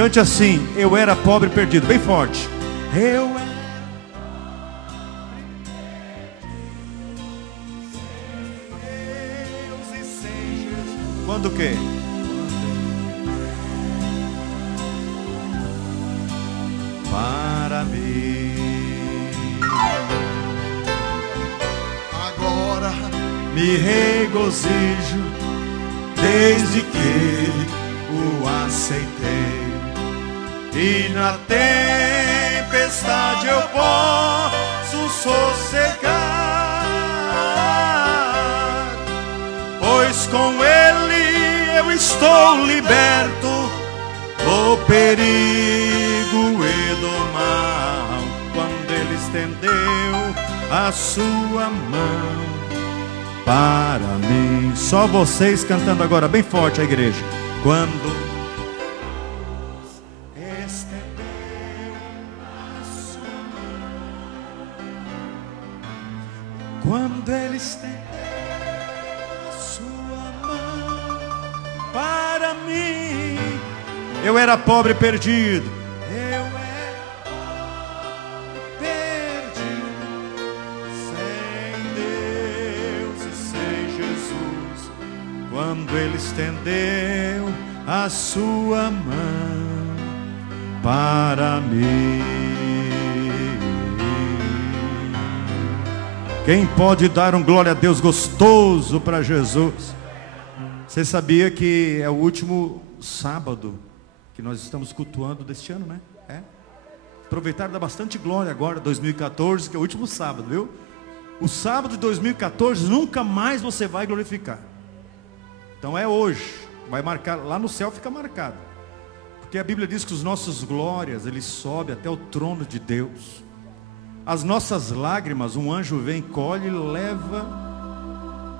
Cante assim: eu era pobre e perdido. Bem forte. Eu era Deus e sem Jesus. Quando o quê? Para mim. Agora Me regozijo desde que o aceitei, e na tempestade eu posso sossegar, pois com Ele eu estou liberto do perigo e do mal, quando Ele estendeu a sua mão para mim. Só vocês cantando agora bem forte, a igreja. Quando estendeu a sua mão, quando Ele estendeu a sua mão para mim. Eu era pobre e perdido. Eu era pobre e perdido, sem Deus e sem Jesus, quando Ele estendeu a sua mão para mim. Quem pode dar um glória a Deus gostoso para Jesus? Você sabia que é o último sábado que nós estamos cultuando deste ano, né? Aproveitar e dar bastante glória agora, 2014, que é o último sábado, viu? O sábado de 2014 nunca mais você vai glorificar. Então é hoje, vai marcar, lá no céu fica marcado. Porque a Bíblia diz que os nossos glórias, eles sobem até o trono de Deus. As nossas lágrimas, um anjo vem, colhe e leva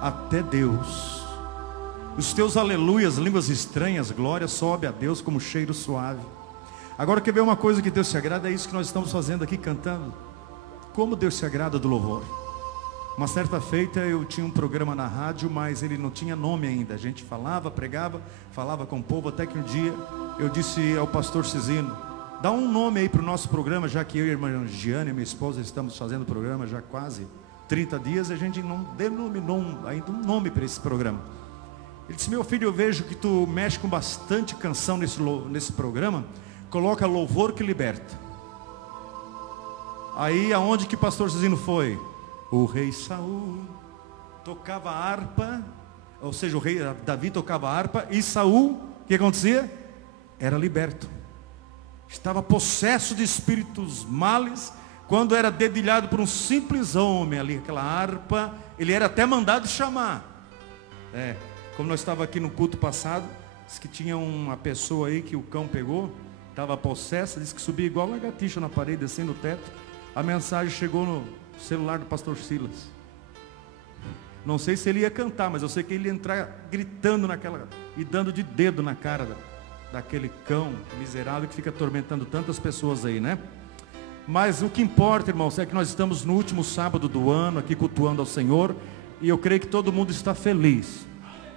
até Deus. Os teus aleluias, línguas estranhas, glória sobe a Deus como cheiro suave. Agora quer ver uma coisa que Deus se agrada? É isso que nós estamos fazendo aqui, cantando. Como Deus se agrada do louvor. Uma certa feita eu tinha um programa na rádio, mas ele não tinha nome ainda. A gente falava, pregava, falava com o povo, até que um dia eu disse ao pastor Cizino: dá um nome aí para o nosso programa, já que eu e a irmã Giane, minha esposa, estamos fazendo o programa já há quase 30 dias, a gente não denominou ainda um nome para esse programa. Ele disse: meu filho, eu vejo que tu mexe com bastante canção nesse programa, coloca louvor que liberta. Aí aonde que o pastor Cizino foi? O rei Saul tocava harpa, ou seja, o rei Davi tocava harpa, e Saul, o que acontecia? Era liberto. Estava possesso de espíritos males, quando era dedilhado por um simples homem ali, aquela harpa, ele era até mandado chamar. Como nós estávamos aqui no culto passado, disse que tinha uma pessoa aí que o cão pegou, estava possessa, disse que subia igual lagartixa na parede, assim no teto. A mensagem chegou no celular do pastor Silas. Não sei se ele ia cantar, mas eu sei que ele ia entrar gritando naquela e dando de dedo na cara daquele cão miserável que fica atormentando tantas pessoas aí, né? Mas o que importa, irmãos, é que nós estamos no último sábado do ano aqui cultuando ao Senhor, e eu creio que todo mundo está feliz.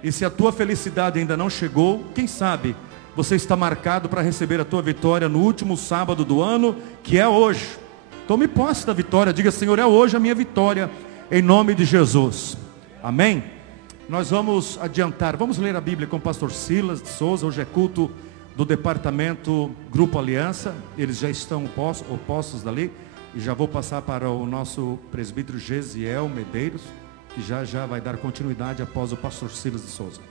E se a tua felicidade ainda não chegou, quem sabe você está marcado para receber a tua vitória no último sábado do ano, que é hoje. Tome posse da vitória, diga: Senhor, é hoje a minha vitória, em nome de Jesus. Amém? Nós vamos adiantar, vamos ler a Bíblia com o pastor Silas de Souza. Hoje é culto do departamento Grupo Aliança, eles já estão postos dali, e já vou passar para o nosso presbítero Gesiel Medeiros, que já vai dar continuidade após o pastor Silas de Souza.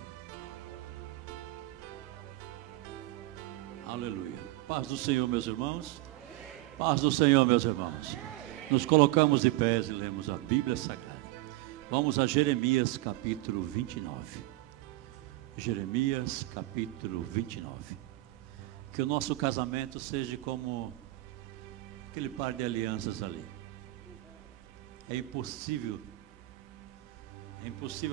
Aleluia. Paz do Senhor, meus irmãos. Paz do Senhor, meus irmãos. Nos colocamos de pés e lemos a Bíblia Sagrada. Vamos a Jeremias capítulo 29. Jeremias capítulo 29. Que o nosso casamento seja como aquele par de alianças ali. É impossível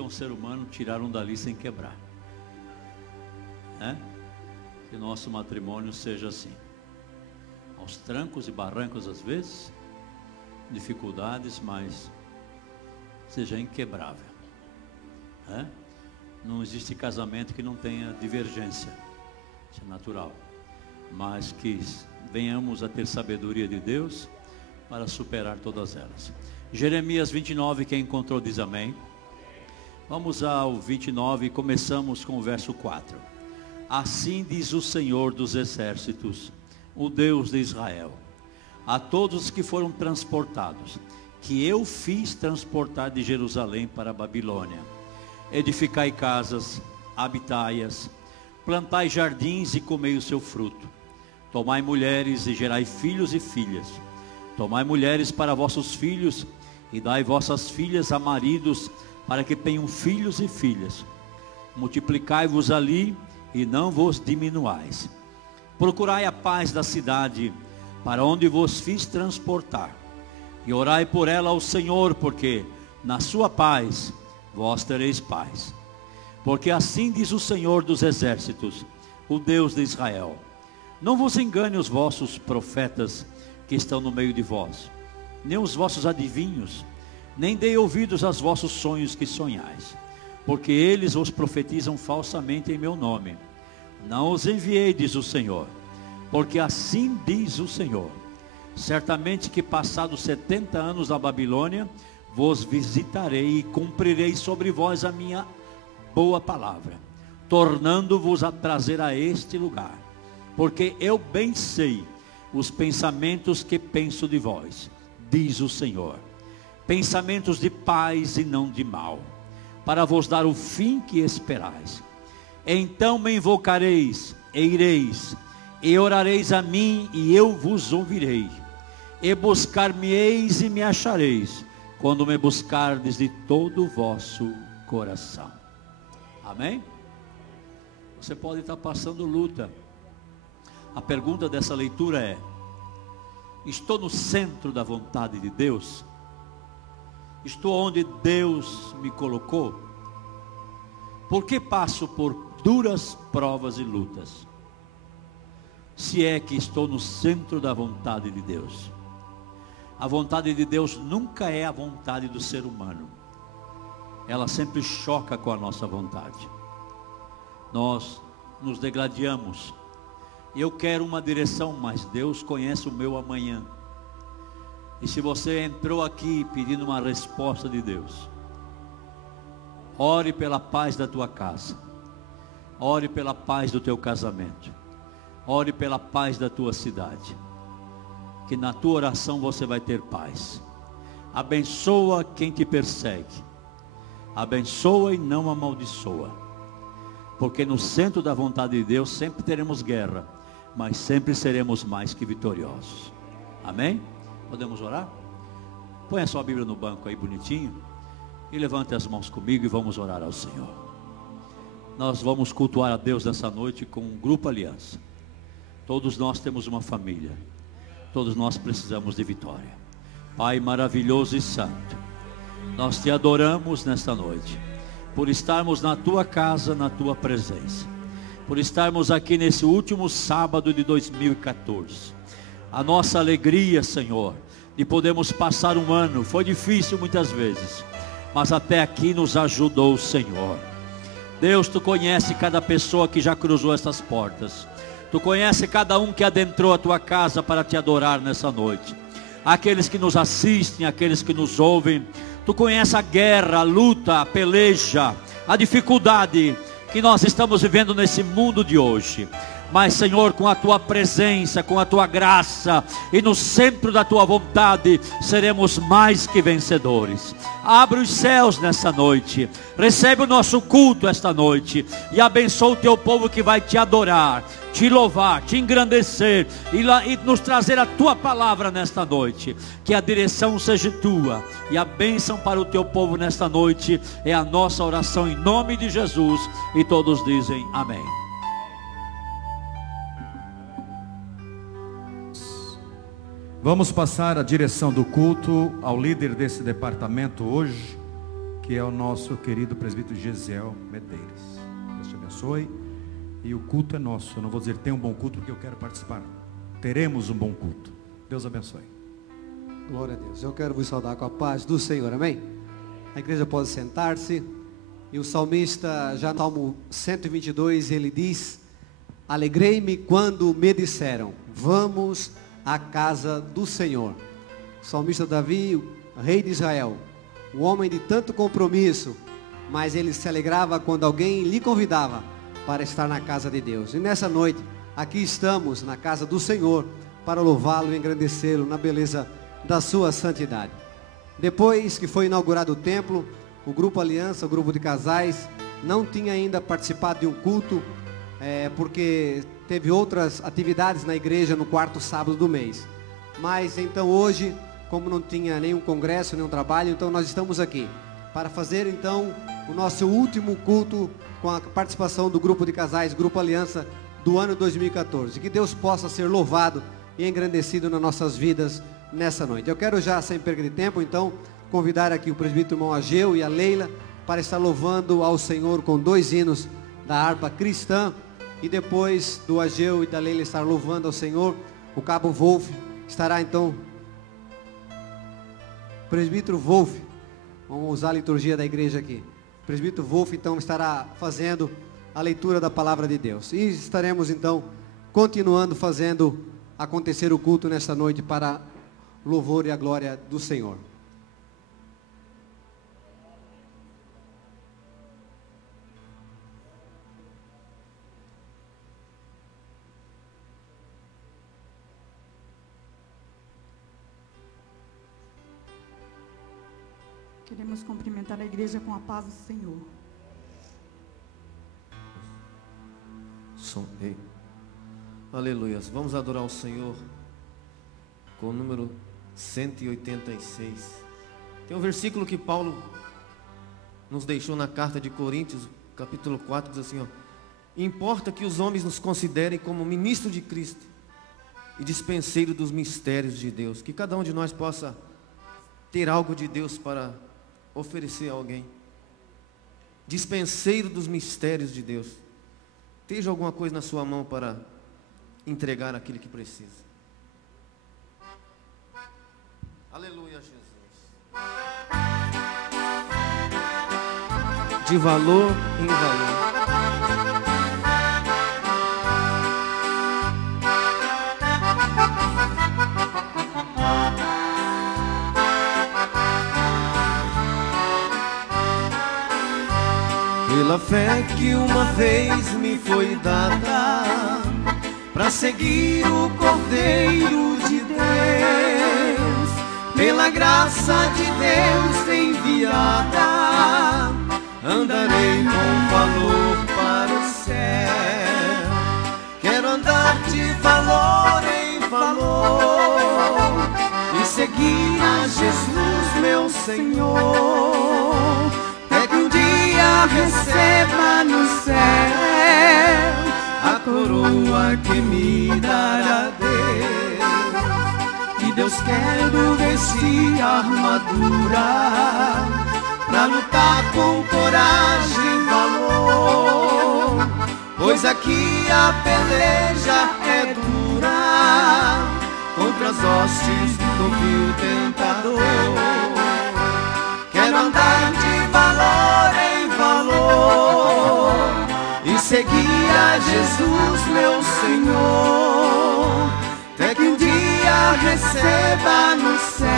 um ser humano tirar um dali sem quebrar. Que nosso matrimônio seja assim. Aos trancos e barrancos às vezes, dificuldades, mas seja inquebrável. Não existe casamento que não tenha divergência. Isso é natural. mas que venhamos a ter sabedoria de Deus para superar todas elas. Jeremias 29, quem encontrou diz amém. Vamos ao 29 e começamos com o verso 4. Assim diz o Senhor dos exércitos, o Deus de Israel, a todos que foram transportados, que eu fiz transportar de Jerusalém para a Babilônia: edificai casas, habitai-as, plantai jardins e comei o seu fruto. Tomai mulheres e gerai filhos e filhas. Tomai mulheres para vossos filhos e dai vossas filhas a maridos, para que tenham filhos e filhas. Multiplicai-vos ali e não vos diminuais. Procurai a paz da cidade, para onde vos fiz transportar, e orai por ela ao Senhor, porque na sua paz vós tereis paz. Porque assim diz o Senhor dos exércitos, o Deus de Israel: não vos engane os vossos profetas que estão no meio de vós, nem os vossos adivinhos, nem dei ouvidos aos vossos sonhos que sonhais, porque eles vos profetizam falsamente em meu nome. Não os enviei, diz o Senhor, porque assim diz o Senhor: certamente que passados 70 anos na Babilônia, vos visitarei e cumprirei sobre vós a minha boa palavra, tornando-vos a trazer a este lugar. Porque eu bem sei os pensamentos que penso de vós, diz o Senhor, pensamentos de paz e não de mal, para vos dar o fim que esperais. Então me invocareis, e ireis, e orareis a mim, e eu vos ouvirei. E buscar-me-eis e me achareis, quando me buscardes de todo o vosso coração. Amém? Você pode estar passando luta. A pergunta dessa leitura é: estou no centro da vontade de Deus? Estou onde Deus me colocou? Por que passo por duras provas e lutas? Se é que estou no centro da vontade de Deus. A vontade de Deus nunca é a vontade do ser humano. Ela sempre choca com a nossa vontade. Nós nos degladiamos. Eu quero uma direção, mas Deus conhece o meu amanhã. E se você entrou aqui pedindo uma resposta de Deus, ore pela paz da tua casa, ore pela paz do teu casamento, ore pela paz da tua cidade, que na tua oração você vai ter paz. Abençoa quem te persegue, abençoa e não amaldiçoa, porque no centro da vontade de Deus sempre teremos guerra, mas sempre seremos mais que vitoriosos. Amém? Podemos orar? Põe a sua Bíblia no banco aí bonitinho e levante as mãos comigo e vamos orar ao Senhor. Nós vamos cultuar a Deus nessa noite com um grupo aliança. Todos nós temos uma família, todos nós precisamos de vitória. Pai maravilhoso e santo, nós te adoramos nesta noite, por estarmos na tua casa, na tua presença, por estarmos aqui nesse último sábado de 2014. A nossa alegria, Senhor, de podermos passar um ano, foi difícil muitas vezes, mas até aqui nos ajudou o Senhor. Deus, tu conhece cada pessoa que já cruzou essas portas, tu conhece cada um que adentrou a tua casa para te adorar nessa noite, aqueles que nos assistem, aqueles que nos ouvem. Tu conhece a guerra, a luta, a peleja, a dificuldade que nós estamos vivendo nesse mundo de hoje. Mas, Senhor, com a tua presença, com a tua graça e no centro da tua vontade, seremos mais que vencedores. Abre os céus nessa noite, recebe o nosso culto esta noite e abençoa o teu povo que vai te adorar, te louvar, te engrandecer e nos trazer a tua palavra nesta noite. Que a direção seja tua e a bênção para o teu povo nesta noite é a nossa oração em nome de Jesus. E todos dizem amém. Vamos passar a direção do culto ao líder desse departamento hoje, que é o nosso querido presbítero Gesiel Medeiros. Deus te abençoe. E o culto é nosso. Eu não vou dizer tem um bom culto porque eu quero participar. Teremos um bom culto. Deus abençoe. Glória a Deus. Eu quero vos saudar com a paz do Senhor. Amém? A igreja pode sentar-se. E o salmista, já no Salmo 122, ele diz: alegrei-me quando me disseram, vamos à casa do Senhor. O salmista Davi, rei de Israel, um homem de tanto compromisso, mas ele se alegrava quando alguém lhe convidava para estar na casa de Deus. E nessa noite, aqui estamos na casa do Senhor para louvá-lo e engrandecê-lo na beleza da sua santidade. Depois que foi inaugurado o templo, o Grupo Aliança, o grupo de casais, não tinha ainda participado de um culto, porque teve outras atividades na igreja no quarto sábado do mês. Mas então hoje, como não tinha nenhum congresso, nenhum trabalho, então nós estamos aqui para fazer então o nosso último culto com a participação do grupo de casais, Grupo Aliança, do ano 2014. Que Deus possa ser louvado e engrandecido nas nossas vidas nessa noite. Eu quero já, sem perda de tempo, então, convidar aqui o presbítero irmão Ageu e a Leila para estar louvando ao Senhor com 2 hinos da harpa cristã. E depois do Ageu e da Leila estar louvando ao Senhor, o cabo Wolf estará então, presbítero Wolf, vamos usar a liturgia da igreja aqui. O presbítero Wolf então estará fazendo a leitura da palavra de Deus. E estaremos então continuando fazendo acontecer o culto nesta noite para o louvor e a glória do Senhor. Queremos cumprimentar a igreja com a paz do Senhor. Ei. Aleluia. Vamos adorar o Senhor com o número 186. Tem um versículo que Paulo nos deixou na carta de Coríntios, capítulo 4, diz assim, ó: importa que os homens nos considerem como ministro de Cristo e dispenseiro dos mistérios de Deus. Que cada um de nós possa ter algo de Deus para oferecer a alguém. Dispenseiro dos mistérios de Deus. Esteja alguma coisa na sua mão para entregar aquele que precisa. Aleluia, Jesus. De valor em valor. Pela fé que uma vez me foi dada, para seguir o Cordeiro de Deus, pela graça de Deus enviada, andarei com valor para o céu. Quero andar de valor em valor e seguir a Jesus, meu Senhor. Receba no céu a coroa que me dará Deus. E Deus quero vestir a armadura pra lutar com coragem e valor, pois aqui a peleja é dura contra as hostes do vil tentador. Quero andar de valor em valor e seguir a Jesus, meu Senhor, até que um dia receba no céu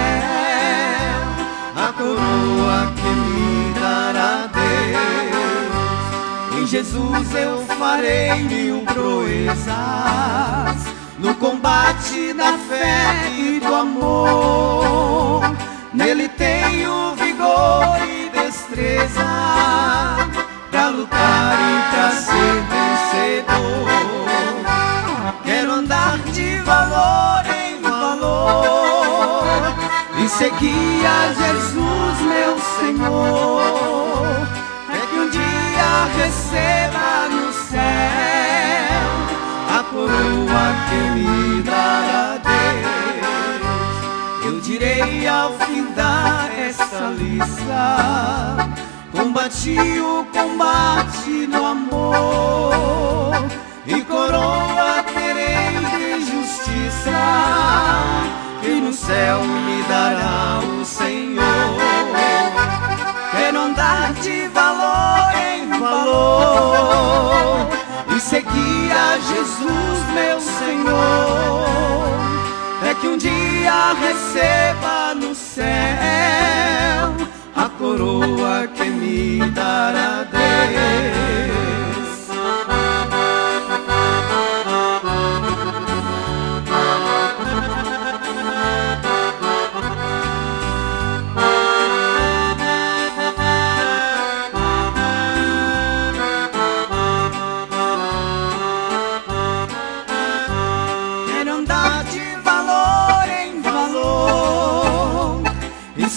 a coroa que me dará Deus. Em Jesus eu farei 1000 proezas, no combate da fé e do amor. Nele tenho vigor e destreza pra lutar e pra ser vencedor. Quero andar de valor em valor e seguir a Jesus, meu Senhor, até que um dia receba no céu a coroa que me dará Deus. Eu direi ao findar essa liça, combati o combate no amor, e coroa terei de justiça, que no céu me dará o Senhor. Quero andar de valor em valor e seguir seguir a Jesus, meu Senhor, é que um dia receba no céu a coroa que me dará Deus.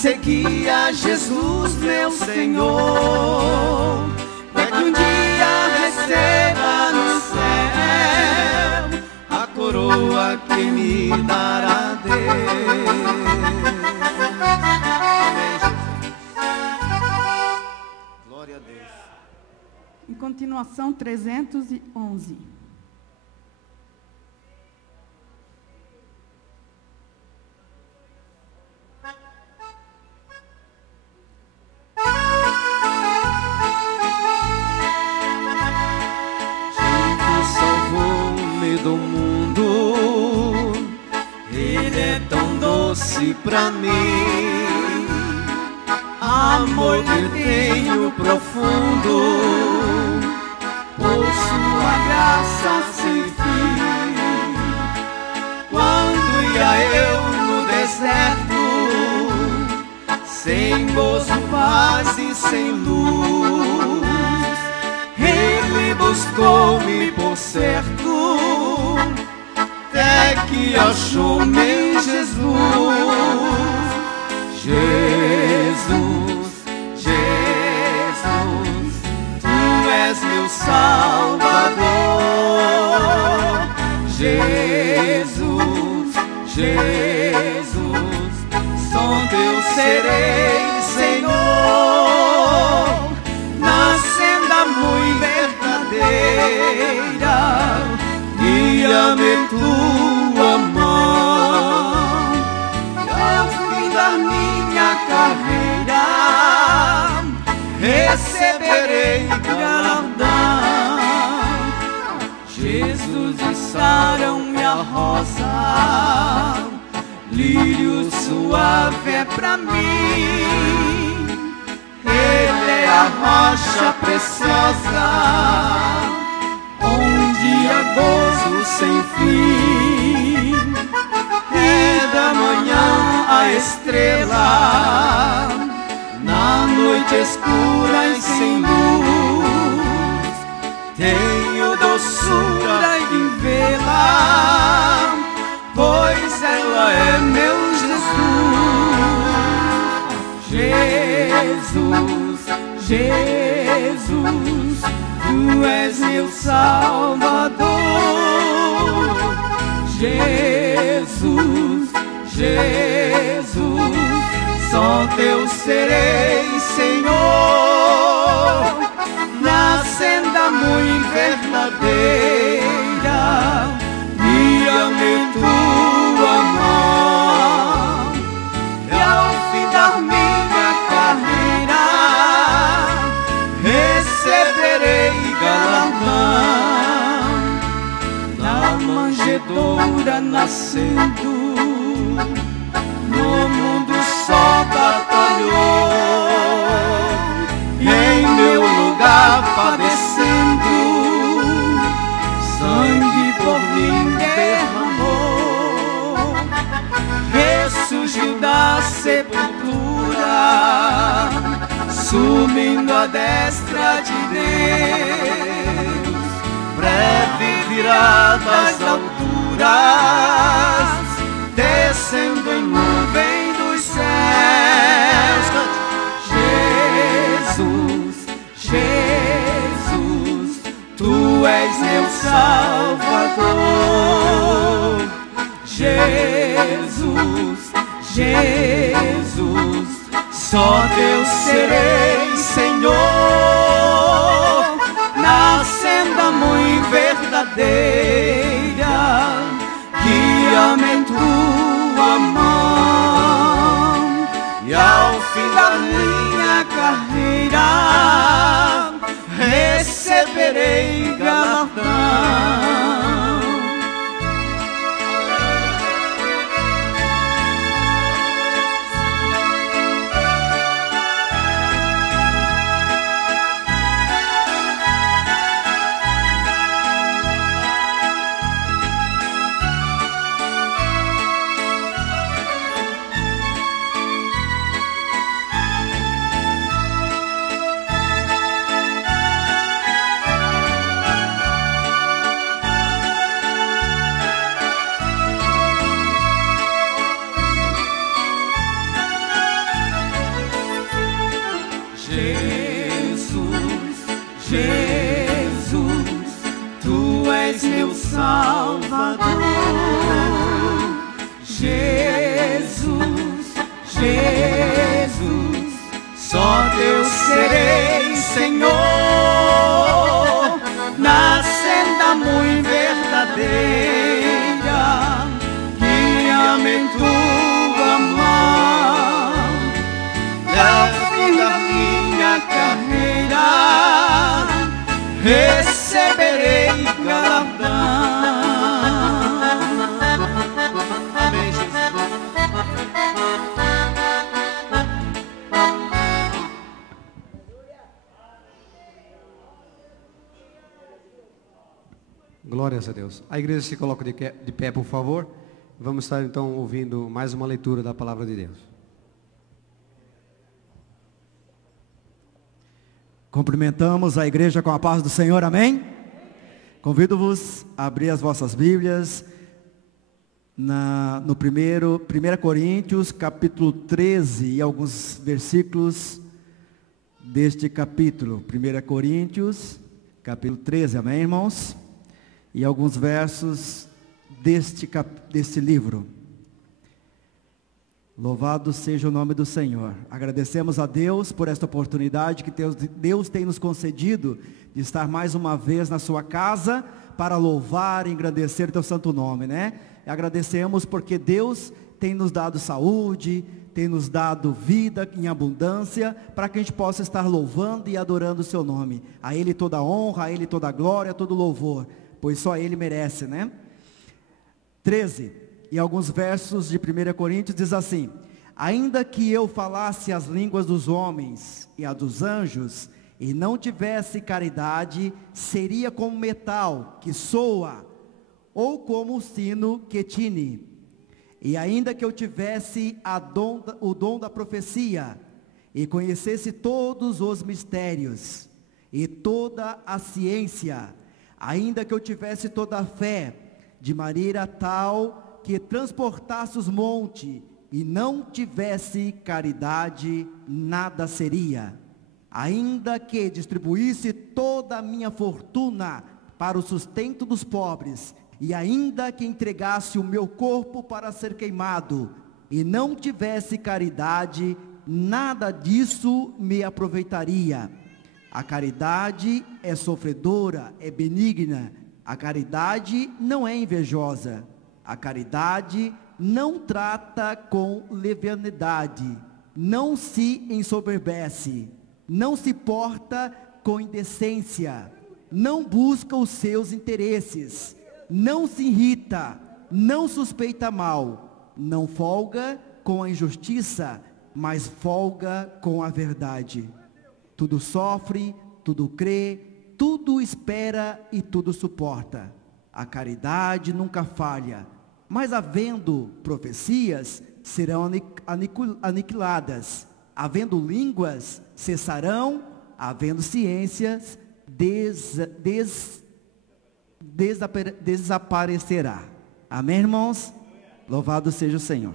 Seguir a Jesus, meu Senhor, é que um dia receba no céu a coroa que me dará Deus. Glória a Deus. Em continuação, 311. Do mundo, Ele é tão doce pra mim, amor que tenho profundo, por sua graça sem fim. Quando ia eu no deserto, sem gozo, paz e sem luz, Ele buscou-me por certo, até que achou-me em Jesus. Jesus, Jesus, Tu és meu Salvador. Jesus, Jesus, só Teu serei, Senhor, na senda muito verdadeira, guia-me Tua mão, e ao fim da minha carreira receberei galardão. Jesus, içaram-me a rosa, lírio suave é pra mim, Ele é a rocha preciosa, onde há gozo sem fim. É da manhã a estrela, na noite escura e sem luz, tenho doçura em vê-la, pois ela é meu Jesus. Jesus, Jesus, Tu és meu Salvador. Jesus, Jesus, só Teu serei, Senhor, na senda muito verdadeira, guia-me Tua mão, e ao fim da minha carreira receberei galardão. Na manjedoura nascendo, no mundo só batalhou, em meu lugar padecendo, sangue por mim derramou, ressurgiu da sepultura, subindo à destra de Deus, breve virá das alturas, descendo em nuvem dos céus. Jesus, Jesus, Tu és meu Salvador. Jesus, Jesus, só Teu serei, Senhor, na senda muito verdadeira, guia-me Tua mão, e ao fim da minha carreira receberei galardão. Jesus, Jesus, Tu és meu Salvador. Jesus, Jesus, só Teu serei, Senhor, na senda muito verdadeira, guia-me em Tua mão, na vida minha carreira, receberei galardão. Amém, Jesus. Glórias a Deus. A igreja se coloca de pé, por favor. Vamos estar então ouvindo mais uma leitura da palavra de Deus. Cumprimentamos a igreja com a paz do Senhor, amém? Convido-vos a abrir as vossas Bíblias no 1 Coríntios, capítulo 13, e alguns versículos deste capítulo. 1 Coríntios, capítulo 13, amém, irmãos? E alguns versos deste livro. Louvado seja o nome do Senhor. Agradecemos a Deus por esta oportunidade que Deus tem nos concedido de estar mais uma vez na sua casa para louvar e engrandecer o teu santo nome, né? E agradecemos porque Deus tem nos dado saúde, tem nos dado vida em abundância, para que a gente possa estar louvando e adorando o seu nome. A Ele toda a honra, a Ele toda a glória, todo o louvor, pois só Ele merece, né? 13. E alguns versos de 1 Coríntios diz assim: ainda que eu falasse as línguas dos homens e a dos anjos, e não tivesse caridade, seria como metal que soa, ou como o sino que tine. E ainda que eu tivesse o dom da profecia, e conhecesse todos os mistérios, e toda a ciência, ainda que eu tivesse toda a fé, de maneira tal que transportasse os montes, e não tivesse caridade, nada seria. Ainda que distribuísse toda a minha fortuna para o sustento dos pobres, e ainda que entregasse o meu corpo para ser queimado, e não tivesse caridade, nada disso me aproveitaria. A caridade é sofredora, é benigna. A caridade não é invejosa. A caridade não trata com leviandade, não se ensoberbece, não se porta com indecência, não busca os seus interesses, não se irrita, não suspeita mal, não folga com a injustiça, mas folga com a verdade. Tudo sofre, tudo crê, tudo espera e tudo suporta. A caridade nunca falha. Mas havendo profecias, serão aniquiladas. Havendo línguas, cessarão. Havendo ciências, desaparecerá. Amém, irmãos? Louvado seja o Senhor.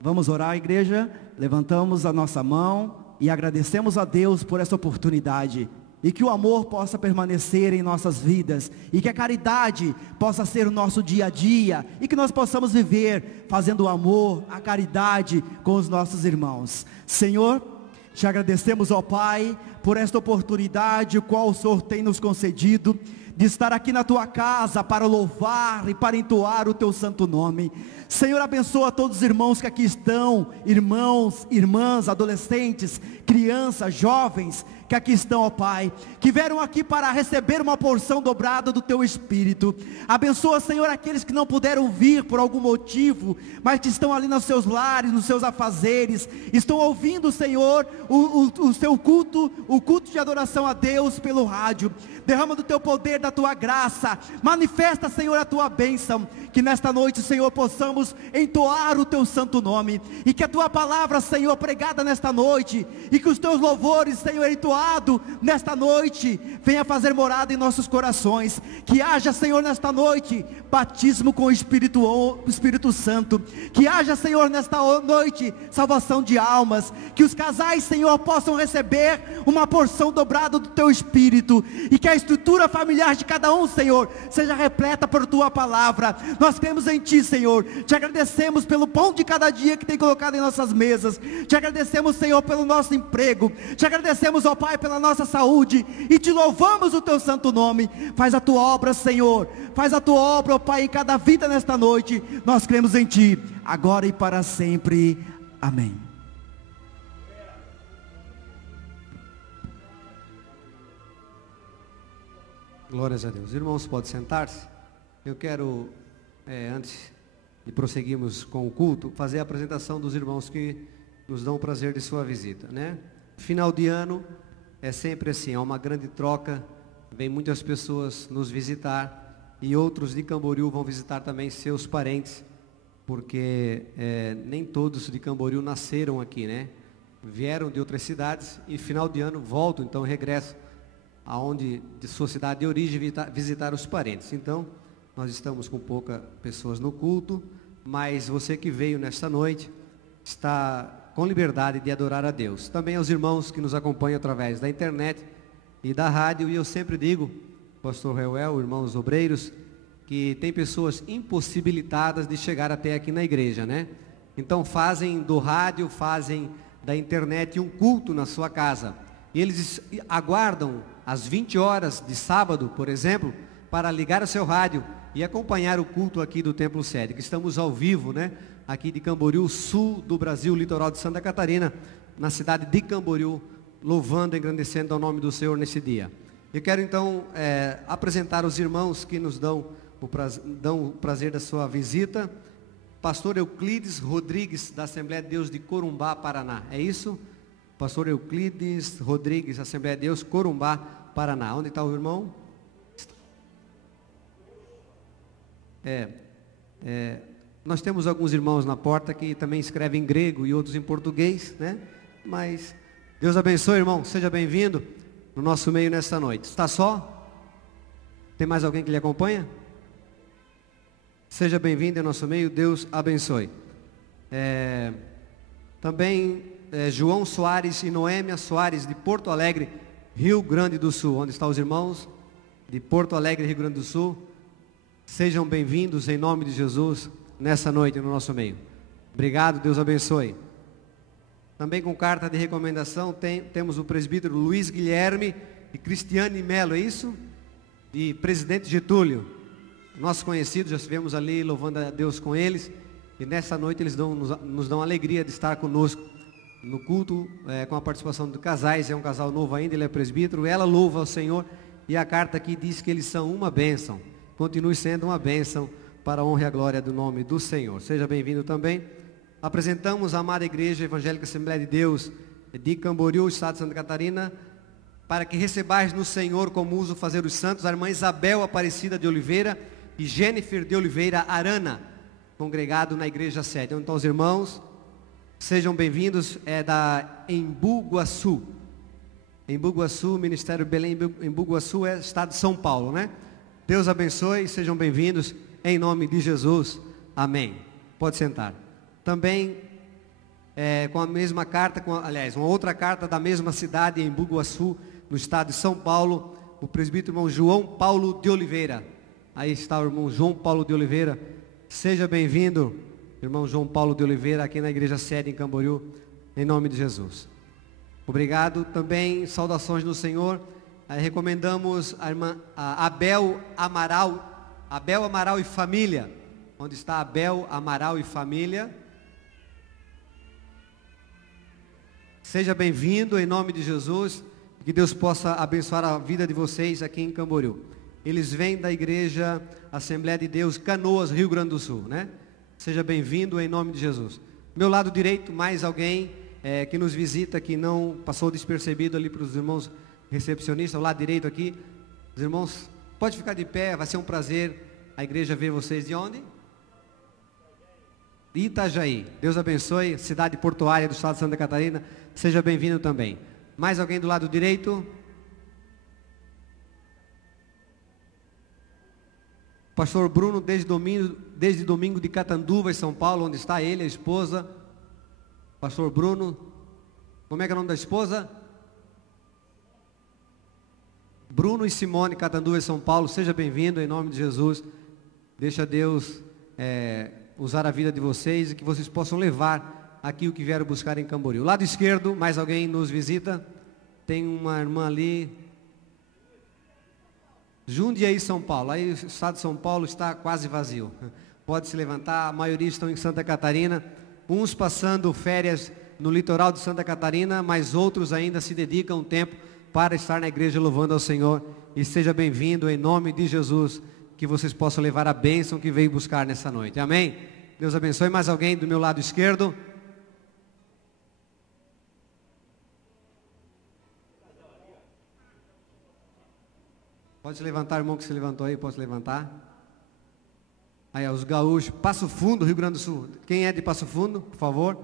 Vamos orar, igreja. Levantamos a nossa mão e agradecemos a Deus por essa oportunidade. E que o amor possa permanecer em nossas vidas, e que a caridade possa ser o nosso dia a dia, e que nós possamos viver fazendo o amor, a caridade com os nossos irmãos. Senhor, te agradecemos, ó Pai, por esta oportunidade, o qual o Senhor tem nos concedido, de estar aqui na tua casa para louvar e para entoar o teu santo nome. Senhor, abençoa todos os irmãos que aqui estão, irmãos, irmãs, adolescentes, crianças, jovens, que aqui estão, ó Pai, que vieram aqui para receber uma porção dobrada do Teu Espírito. Abençoa, Senhor, aqueles que não puderam vir por algum motivo, mas que estão ali nos seus lares, nos seus afazeres, estão ouvindo, Senhor, o seu culto, o culto de adoração a Deus pelo rádio. Derrama do Teu poder, da tua graça, manifesta, Senhor, a tua bênção, que nesta noite, Senhor, possamos entoar o teu santo nome, e que a tua palavra, Senhor, pregada nesta noite, e que os teus louvores, Senhor, entoado nesta noite, venha fazer morada em nossos corações, que haja, Senhor, nesta noite, batismo com o Espírito Santo, que haja, Senhor, nesta noite, salvação de almas, que os casais, Senhor, possam receber uma porção dobrada do teu Espírito, e que a estrutura familiar de cada um, Senhor, seja repleta por tua palavra. Nós cremos em ti, Senhor, te agradecemos pelo pão de cada dia que tem colocado em nossas mesas, te agradecemos, Senhor, pelo nosso emprego, te agradecemos, ó Pai, pela nossa saúde, e te louvamos o teu santo nome. Faz a tua obra, Senhor, faz a tua obra, ó Pai, em cada vida nesta noite. Nós cremos em ti, agora e para sempre, amém. Glórias a Deus. Irmãos, pode sentar-se. Eu quero, antes de prosseguirmos com o culto, fazer a apresentação dos irmãos que nos dão o prazer de sua visita, né? Final de ano é sempre assim, há uma grande troca, vem muitas pessoas nos visitar, e outros de Camboriú vão visitar também seus parentes, porque nem todos de Camboriú nasceram aqui, né? Vieram de outras cidades e final de ano voltam, então regressam aonde de sua cidade de origem visitar os parentes. Então, nós estamos com poucas pessoas no culto, mas você que veio nesta noite está com liberdade de adorar a Deus. Também aos irmãos que nos acompanham através da internet e da rádio, e eu sempre digo, pastor Reuel, irmãos obreiros, que tem pessoas impossibilitadas de chegar até aqui na igreja, né? Então fazem do rádio, fazem da internet um culto na sua casa. E eles aguardam às 20 horas de sábado, por exemplo, para ligar o seu rádio e acompanhar o culto aqui do Templo Sede, que estamos ao vivo, né? Aqui de Camboriú, sul do Brasil, litoral de Santa Catarina, na cidade de Camboriú, louvando e engrandecendo ao nome do Senhor nesse dia. Eu quero então apresentar os irmãos que nos dão o prazer da sua visita. Pastor Euclides Rodrigues, da Assembleia de Deus de Corumbá, Paraná. É isso? Pastor Euclides Rodrigues, Assembleia de Deus, Corumbá, Paraná. Onde está o irmão? Nós temos alguns irmãos na porta que também escrevem em grego e outros em português, né? Mas Deus abençoe, irmão. Seja bem-vindo no nosso meio nesta noite. Está só? Tem mais alguém que lhe acompanha? Seja bem-vindo ao nosso meio. Deus abençoe. Também João Soares e Noêmia Soares, de Porto Alegre, Rio Grande do Sul. Onde estão os irmãos? De Porto Alegre, Rio Grande do Sul. Sejam bem-vindos em nome de Jesus nessa noite no nosso meio. Obrigado, Deus abençoe. Também com carta de recomendação temos o presbítero Luiz Guilherme e Cristiane Melo, é isso? E presidente Getúlio. Nossos conhecidos, já estivemos ali louvando a Deus com eles. E nessa noite eles nos dão a alegria de estar conosco no culto, com a participação de casais. É um casal novo ainda, ele é presbítero, ela louva ao Senhor, e a carta aqui diz que eles são uma bênção. Continue sendo uma bênção para a honra e a glória do nome do Senhor. Seja bem-vindo também. Apresentamos a amada Igreja Evangélica Assembleia de Deus de Camboriú, estado de Santa Catarina, para que recebais no Senhor, como uso fazer os santos, a irmã Isabel Aparecida de Oliveira e Jennifer de Oliveira Arana, congregado na Igreja Sede. Então, os irmãos, sejam bem-vindos, da Embu-Guaçu. Embu-Guaçu, Ministério Belém, Embu-Guaçu é estado de São Paulo, né? Deus abençoe, sejam bem-vindos, em nome de Jesus, amém. Pode sentar. Também, com a mesma carta, uma outra carta da mesma cidade, em Embu-Guaçu, no estado de São Paulo, o presbítero irmão João Paulo de Oliveira. Aí está o irmão João Paulo de Oliveira. Seja bem-vindo, irmão João Paulo de Oliveira, aqui na Igreja Sede em Camboriú, em nome de Jesus. Obrigado. Também saudações no Senhor. Recomendamos a irmã Abel Amaral e família. Onde está Abel Amaral e família? Seja bem-vindo em nome de Jesus. Que Deus possa abençoar a vida de vocês aqui em Camboriú. Eles vêm da Igreja Assembleia de Deus Canoas, Rio Grande do Sul, né? Seja bem-vindo em nome de Jesus. Meu lado direito, mais alguém que nos visita, que não passou despercebido ali para os irmãos recepcionistas, ao lado direito aqui. Os irmãos, Pode ficar de pé, vai ser um prazer a igreja ver vocês. De onde? Itajaí. Deus abençoe, cidade portuária do estado de Santa Catarina. Seja bem-vindo também. Mais alguém do lado direito? Pastor Bruno, desde domingo de Catanduva, em São Paulo, onde está ele, a esposa. Pastor Bruno, como é que é o nome da esposa? Bruno e Simone, Catanduva, em São Paulo. Seja bem-vindo, em nome de Jesus. Deixa Deus usar a vida de vocês e que vocês possam levar aqui o que vieram buscar em Camboriú. Lado esquerdo, mais alguém nos visita? Tem uma irmã ali. Jundiaí, São Paulo. Aí o estado de São Paulo está quase vazio. Pode se levantar, a maioria estão em Santa Catarina. Uns passando férias no litoral de Santa Catarina, mas outros ainda se dedicam um tempo para estar na igreja louvando ao Senhor. E seja bem-vindo em nome de Jesus, que vocês possam levar a bênção que veio buscar nessa noite. Amém? Deus abençoe. Mais alguém do meu lado esquerdo? Pode se levantar, irmão, que se levantou aí, pode se levantar. Aí, os gaúchos, Passo Fundo, Rio Grande do Sul. Quem é de Passo Fundo, por favor?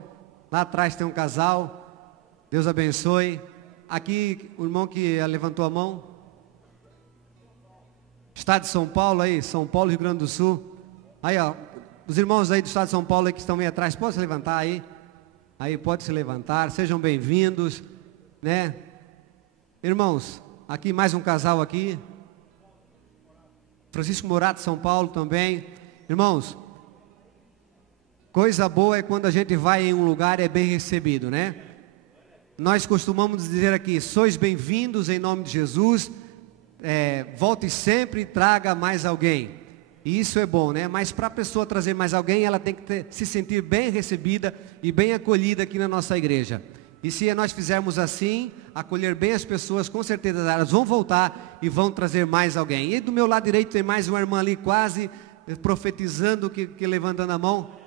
Lá atrás tem um casal. Deus abençoe. Aqui, o irmão que levantou a mão. Estado de São Paulo aí, São Paulo, Rio Grande do Sul. Aí, ó, os irmãos aí do estado de São Paulo aí que estão aí atrás, pode se levantar aí. Aí, pode se levantar. Sejam bem-vindos, né? Irmãos, aqui mais um casal aqui. Francisco Morato, São Paulo também. Irmãos, coisa boa é quando a gente vai em um lugar e é bem recebido, né? Nós costumamos dizer aqui, sois bem-vindos em nome de Jesus, volte sempre e traga mais alguém. E isso é bom, né? Mas para a pessoa trazer mais alguém, ela tem que se sentir bem recebida e bem acolhida aqui na nossa igreja. E se nós fizermos assim, acolher bem as pessoas, com certeza elas vão voltar e vão trazer mais alguém. E do meu lado direito tem mais uma irmã ali quase profetizando, que levantando a mão.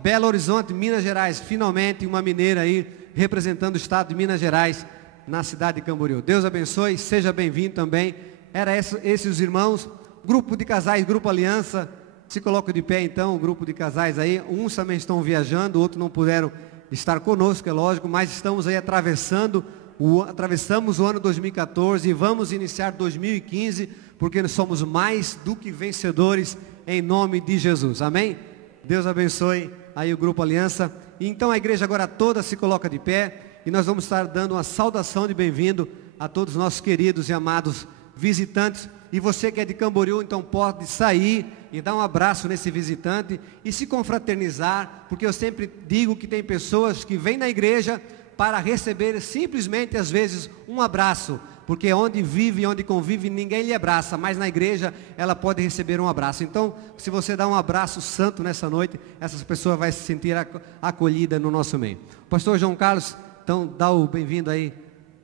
Belo Horizonte, Minas Gerais, finalmente uma mineira aí representando o estado de Minas Gerais na cidade de Camboriú. Deus abençoe, seja bem-vindo também. Era esses os irmãos, grupo de casais, grupo Aliança. Se coloca de pé então, o grupo de casais aí. Uns também estão viajando, outros não puderam estar conosco, é lógico, mas estamos aí atravessamos o ano 2014 e vamos iniciar 2015, porque nós somos mais do que vencedores em nome de Jesus. Amém? Deus abençoe aí o grupo Aliança. E então a igreja agora toda se coloca de pé e nós vamos estar dando uma saudação de bem-vindo a todos os nossos queridos e amados visitantes. E você que é de Camboriú, então pode sair e dar um abraço nesse visitante e se confraternizar, porque eu sempre digo que tem pessoas que vêm na igreja para receber simplesmente, às vezes, um abraço, porque onde vive, onde convive, ninguém lhe abraça, mas na igreja ela pode receber um abraço. Então, se você dá um abraço santo nessa noite, essa pessoa vai se sentir acolhida no nosso meio. Pastor João Carlos, então dá o bem-vindo aí,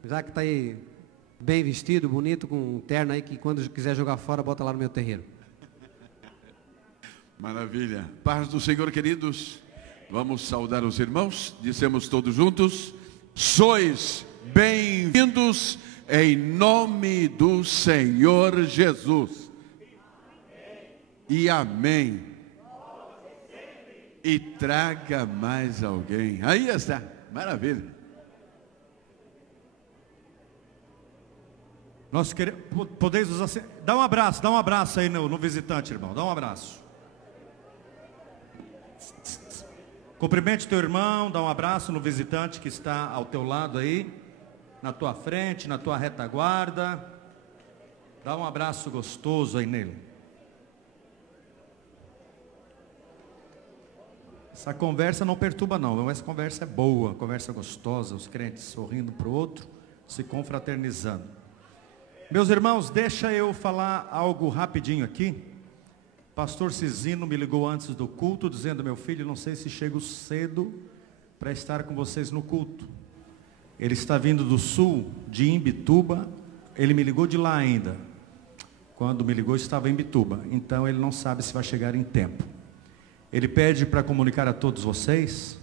já que está aí bem vestido, bonito, com um terno aí, que quando quiser jogar fora, bota lá no meu terreiro. Maravilha. Paz do Senhor, queridos. Vamos saudar os irmãos. Dissemos todos juntos: sois bem-vindos em nome do Senhor Jesus. E amém. E traga mais alguém. Aí está. Maravilha. Nós queremos, podeis usar, dá um abraço aí no visitante, irmão, dá um abraço. Cumprimente teu irmão, dá um abraço no visitante que está ao teu lado aí, na tua frente, na tua retaguarda. Dá um abraço gostoso aí nele. Essa conversa não perturba não, essa conversa é boa, conversa gostosa, os crentes sorrindo para o outro, se confraternizando. Meus irmãos, deixa eu falar algo rapidinho aqui. Pastor Cizino me ligou antes do culto, dizendo: meu filho, não sei se chego cedo para estar com vocês no culto. Ele está vindo do sul, de Imbituba. Ele me ligou de lá ainda. Quando me ligou, estava em Imbituba. Então ele não sabe se vai chegar em tempo. Ele pede para comunicar a todos vocês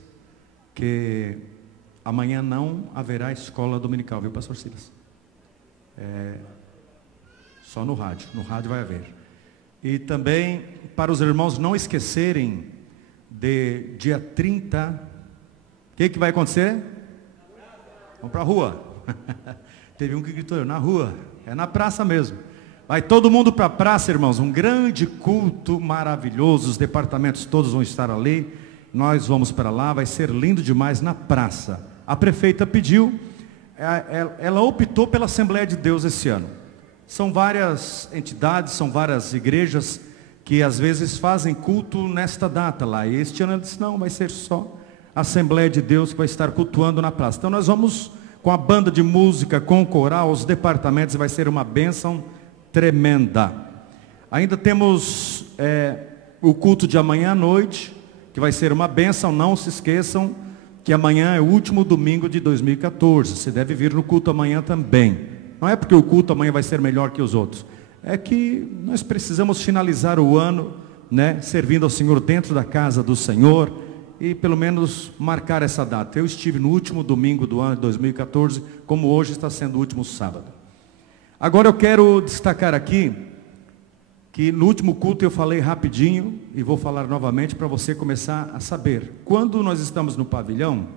que amanhã não haverá escola dominical, viu, pastor Silas? Só no rádio vai haver. E também para os irmãos não esquecerem de dia 30, o que vai acontecer? Vamos para a rua. Teve um que gritou, na rua, é na praça mesmo. Vai todo mundo para a praça, irmãos, um grande culto maravilhoso, os departamentos todos vão estar ali, nós vamos para lá, vai ser lindo demais na praça. A prefeita pediu, ela optou pela Assembleia de Deus esse ano. São várias entidades, são várias igrejas que às vezes fazem culto nesta data lá. E este ano ela disse, não, vai ser só a Assembleia de Deus que vai estar cultuando na praça. Então nós vamos com a banda de música, com o coral, os departamentos, vai ser uma bênção tremenda. Ainda temos o culto de amanhã à noite, que vai ser uma bênção. Não se esqueçam que amanhã é o último domingo de 2014. Você deve vir no culto amanhã também. Não é porque o culto amanhã vai ser melhor que os outros. É que nós precisamos finalizar o ano, né, servindo ao Senhor dentro da casa do Senhor e pelo menos marcar essa data. Eu estive no último domingo do ano de 2014, como hoje está sendo o último sábado. Agora eu quero destacar aqui que no último culto eu falei rapidinho e vou falar novamente para você começar a saber. Quando nós estamos no pavilhão,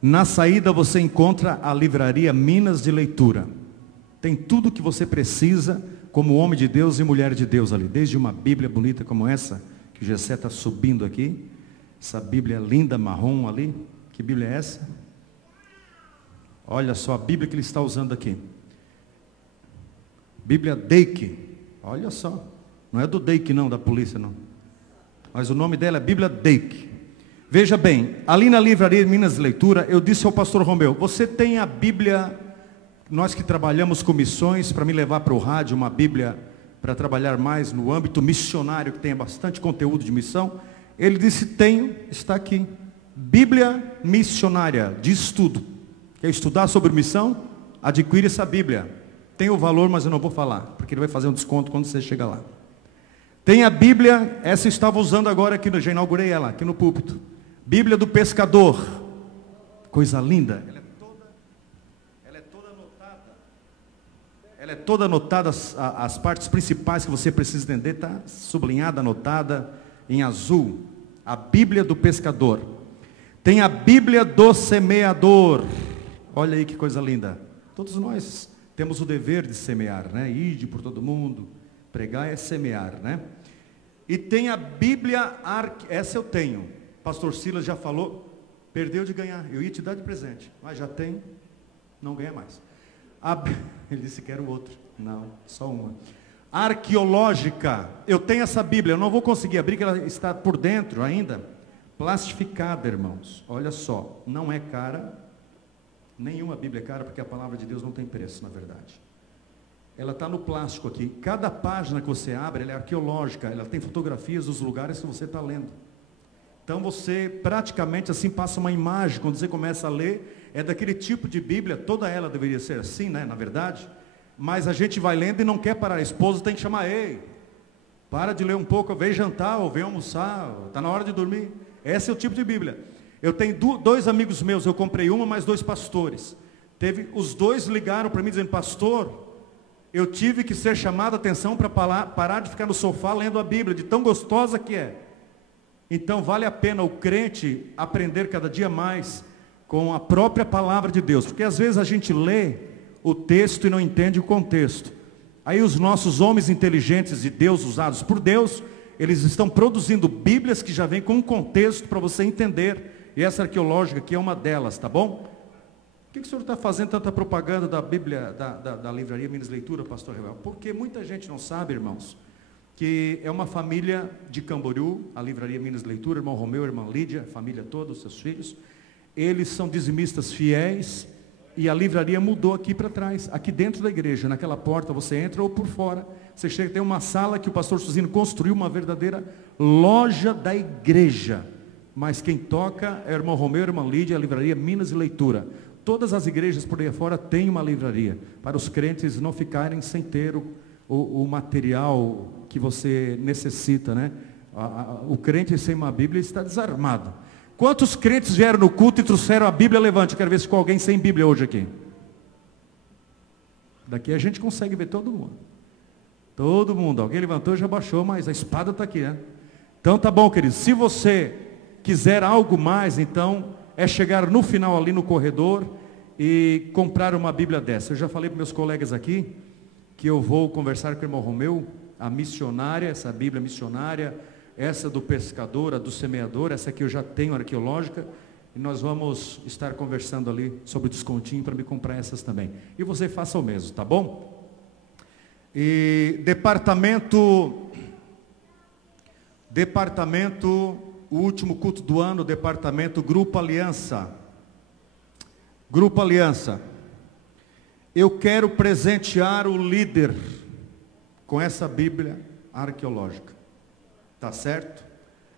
na saída você encontra a livraria Minas de Leitura. Tem tudo que você precisa como homem de Deus e mulher de Deus ali. Desde uma Bíblia bonita como essa, que o Gessé está subindo aqui. Essa Bíblia linda, marrom ali. Que Bíblia é essa? Olha só a Bíblia que ele está usando aqui. Bíblia Dake. Olha só. Não é do Dake não, da polícia não. Mas o nome dela é Bíblia Dake. Veja bem, ali na livraria Minas de Leitura, eu disse ao pastor Romeu, você tem a Bíblia, nós que trabalhamos com missões, para me levar para o rádio, uma Bíblia para trabalhar mais no âmbito missionário, que tenha bastante conteúdo de missão. Ele disse, tenho, está aqui. Bíblia missionária, de estudo. Quer estudar sobre missão? Adquire essa Bíblia. Tem o valor, mas eu não vou falar, porque ele vai fazer um desconto quando você chegar lá. Tem a Bíblia, essa eu estava usando agora aqui, já inaugurei ela, aqui no púlpito. Bíblia do Pescador. Coisa linda. Ela é toda anotada, as partes principais que você precisa entender, está sublinhada, anotada em azul. A Bíblia do Pescador. Tem a Bíblia do Semeador. Olha aí que coisa linda. Todos nós temos o dever de semear, né? Ide por todo mundo. Pregar é semear, né? E tem a Bíblia, essa eu tenho. Pastor Silas já falou, perdeu de ganhar. Eu ia te dar de presente, mas já tem, não ganha mais. Ele disse que era o outro. Não, só uma. Arqueológica. Eu tenho essa Bíblia, eu não vou conseguir abrir, que ela está por dentro ainda. Plastificada, irmãos. Olha só, não é cara. Nenhuma Bíblia é cara, porque a palavra de Deus não tem preço, na verdade. Ela está no plástico aqui. Cada página que você abre, ela é arqueológica. Ela tem fotografias dos lugares que você está lendo. Então você praticamente assim passa uma imagem. Quando você começa a ler, é daquele tipo de Bíblia. Toda ela deveria ser assim, né? Na verdade. Mas a gente vai lendo e não quer parar. A esposa tem que chamar, ei, para de ler um pouco, vem jantar ou vem almoçar. Está na hora de dormir. Esse é o tipo de Bíblia. Eu tenho dois amigos meus, eu comprei uma, mais 2 pastores. Os dois ligaram para mim dizendo, pastor, eu tive que ser chamado a atenção para parar de ficar no sofá lendo a Bíblia, de tão gostosa que é. Então vale a pena o crente aprender cada dia mais com a própria palavra de Deus. Porque às vezes a gente lê o texto e não entende o contexto. Aí os nossos homens inteligentes de Deus, usados por Deus, eles estão produzindo Bíblias que já vêm com um contexto para você entender. E essa arqueológica aqui é uma delas, tá bom? Por que o senhor está fazendo tanta propaganda da Bíblia, da livraria Minas Leitura, pastor Revel? Porque muita gente não sabe, irmãos, que é uma família de Camboriú, a livraria Minas Leitura, irmão Romeu, irmã Lídia, família toda, os seus filhos. Eles são dizimistas fiéis e a livraria mudou aqui para trás, aqui dentro da igreja, naquela porta você entra ou por fora. Você chega, tem uma sala que o pastor Suzino construiu, uma verdadeira loja da igreja. Mas quem toca é o irmão Romeu, a irmã Lídia, a livraria Minas Leitura. Todas as igrejas por aí fora têm uma livraria, para os crentes não ficarem sem ter o material que você necessita, né? O crente sem uma Bíblia está desarmado. Quantos crentes vieram no culto e trouxeram a Bíblia? Levante, eu quero ver se ficou alguém sem Bíblia hoje aqui. Daqui a gente consegue ver todo mundo. Todo mundo. Alguém levantou e já baixou, mas a espada está aqui, né? Então tá bom, queridos. Se você quiser algo mais, então é chegar no final ali no corredor e comprar uma Bíblia dessa. Eu já falei para meus colegas aqui que eu vou conversar com o irmão Romeu, a missionária, essa Bíblia missionária, essa do pescador, a do semeador, essa aqui eu já tenho arqueológica, e nós vamos estar conversando ali sobre o descontinho para me comprar essas também. E você faça o mesmo, tá bom? E departamento, o último culto do ano, departamento Grupo Aliança. Grupo Aliança. Eu quero presentear o líder com essa Bíblia arqueológica. Tá certo?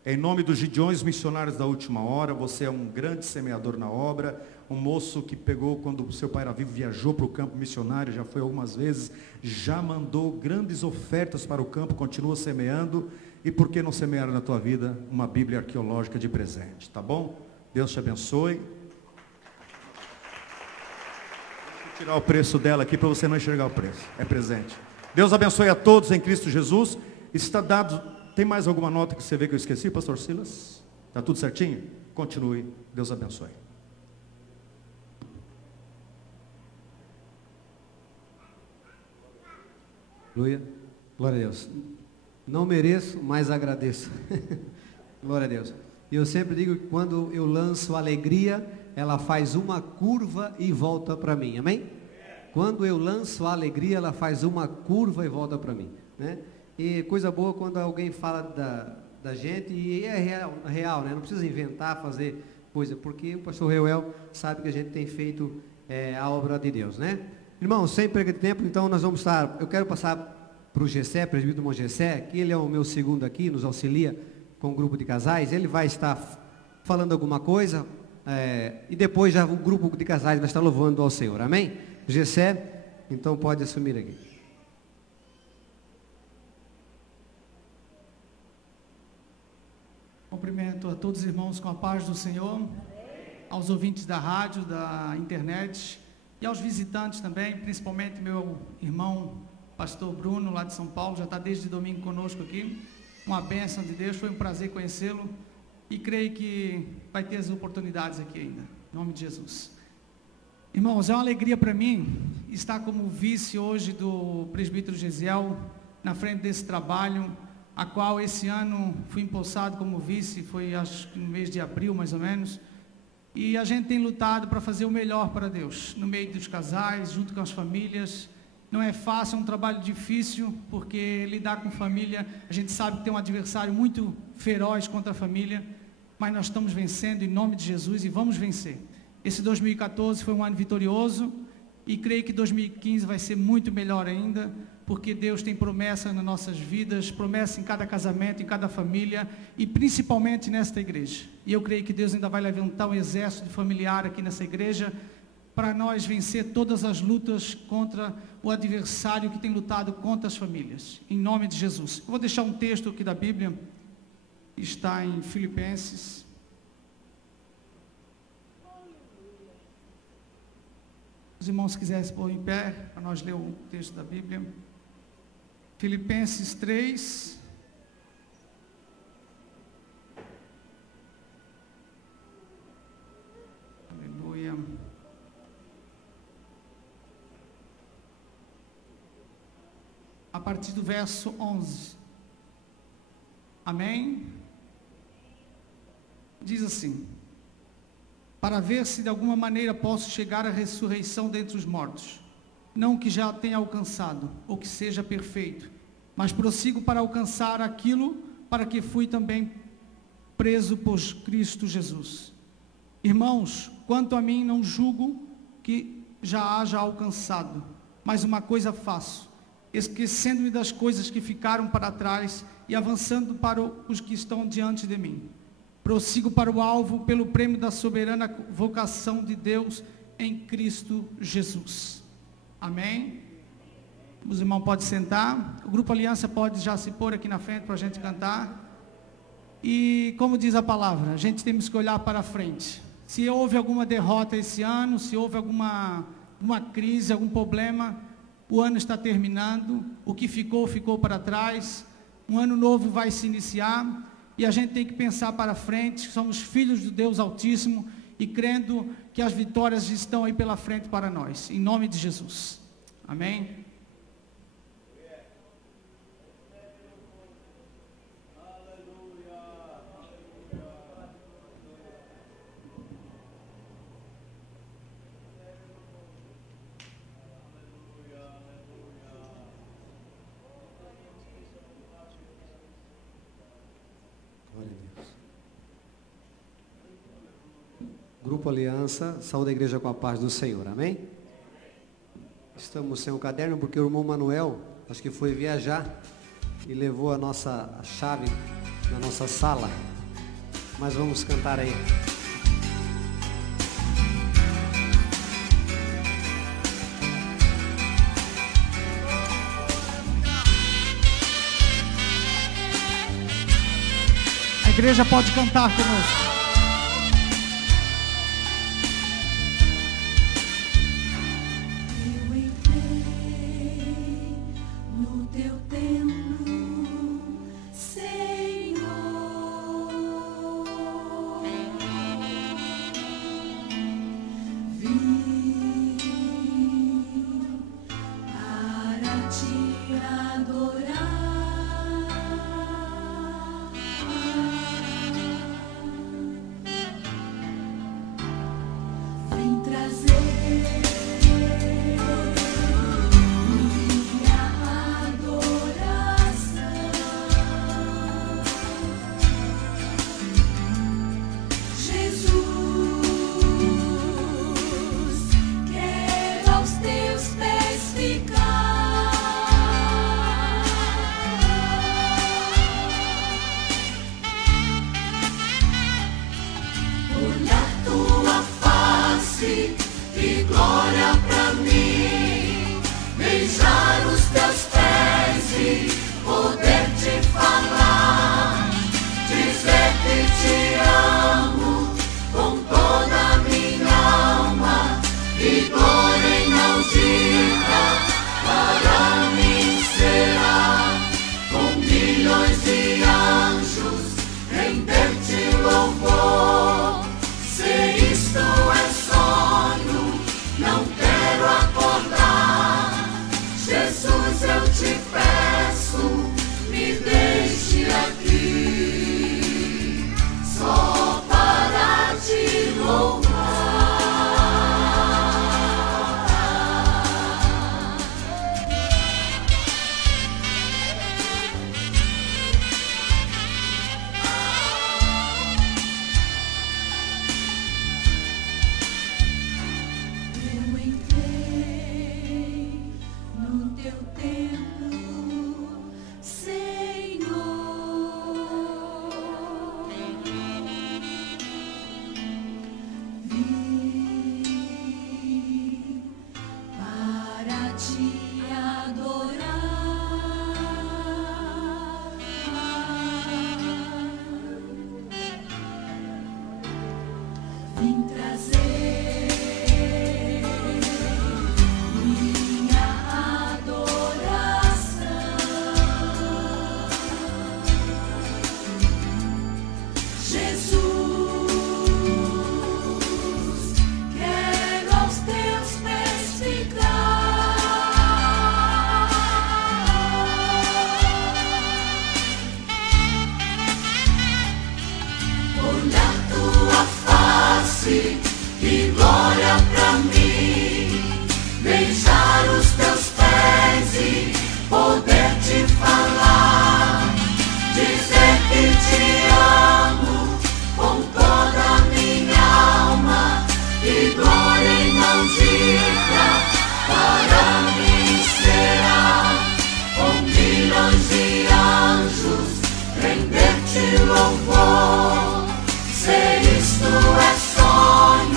Em nome dos Gideões Missionários da Última Hora, você é um grande semeador na obra, um moço que pegou, quando o seu pai era vivo, viajou para o campo missionário, já foi algumas vezes, já mandou grandes ofertas para o campo, continua semeando, e por que não semear na tua vida uma Bíblia arqueológica de presente, tá bom? Deus te abençoe. Tirar o preço dela aqui para você não enxergar o preço. É presente. Deus abençoe a todos em Cristo Jesus. Está dado. Tem mais alguma nota que você vê que eu esqueci, pastor Silas? Está tudo certinho? Continue. Deus abençoe. Aleluia. Glória a Deus. Não mereço, mas agradeço. Glória a Deus. E eu sempre digo que quando eu lanço alegria, ela faz uma curva e volta para mim, amém? Quando eu lanço a alegria, ela faz uma curva e volta para mim, né? E coisa boa quando alguém fala da gente, e é real, né? Não precisa inventar, fazer coisa, porque o pastor Reuel sabe que a gente tem feito a obra de Deus, né? Irmãos, sem perda de tempo, então nós vamos estar, eu quero passar para o Gessé, presbítero irmão Gessé, que ele é o meu segundo aqui, nos auxilia com o grupo de casais, ele vai estar falando alguma coisa, e depois já o grupo de casais vai estar louvando ao Senhor, amém? Gessé, então pode assumir aqui. Cumprimento a todos os irmãos com a paz do Senhor, aos ouvintes da rádio, da internet e aos visitantes também, principalmente meu irmão pastor Bruno, lá de São Paulo, já está desde domingo conosco aqui. Uma bênção de Deus, foi um prazer conhecê-lo e creio que vai ter as oportunidades aqui ainda, em nome de Jesus. Irmãos, é uma alegria para mim estar como vice hoje do presbítero Gesiel, na frente desse trabalho, a qual esse ano fui empossado como vice, foi acho que no mês de abril mais ou menos, e a gente tem lutado para fazer o melhor para Deus, no meio dos casais, junto com as famílias. Não é fácil, é um trabalho difícil, porque lidar com família, a gente sabe que tem um adversário muito feroz contra a família, mas nós estamos vencendo em nome de Jesus e vamos vencer. Esse 2014 foi um ano vitorioso e creio que 2015 vai ser muito melhor ainda, porque Deus tem promessa nas nossas vidas, promessa em cada casamento, em cada família e principalmente nesta igreja. E eu creio que Deus ainda vai levantar um exército familiar aqui nessa igreja, para nós vencer todas as lutas contra o adversário que tem lutado contra as famílias, em nome de Jesus. Eu vou deixar um texto aqui da Bíblia, está em Filipenses. Os irmãos quiserem se pôr em pé, para nós ler o texto da Bíblia. Filipenses 3. Aleluia. A partir do verso 11. Amém? Diz assim: para ver se de alguma maneira posso chegar à ressurreição dentre os mortos. Não que já tenha alcançado, ou que seja perfeito, mas prossigo para alcançar aquilo para que fui também preso por Cristo Jesus. Irmãos, quanto a mim não julgo que já haja alcançado, mas uma coisa faço, esquecendo-me das coisas que ficaram para trás e avançando para os que estão diante de mim. Prossigo para o alvo pelo prêmio da soberana vocação de Deus em Cristo Jesus. Amém? Os irmãos podem sentar. O grupo Aliança pode já se pôr aqui na frente para a gente cantar. E como diz a palavra, a gente temos que olhar para frente. Se houve alguma derrota esse ano, se houve alguma crise, algum problema, o ano está terminando, o que ficou, ficou para trás, um ano novo vai se iniciar, e a gente tem que pensar para frente, somos filhos do Deus Altíssimo, e crendo que as vitórias estão aí pela frente para nós, em nome de Jesus. Amém? Grupo Aliança, saúde a igreja com a paz do Senhor, amém? Estamos sem um caderno porque o irmão Manuel, acho que foi viajar e levou a chave na nossa sala, mas vamos cantar aí. A igreja pode cantar conosco. Louvor, se isto é sonho.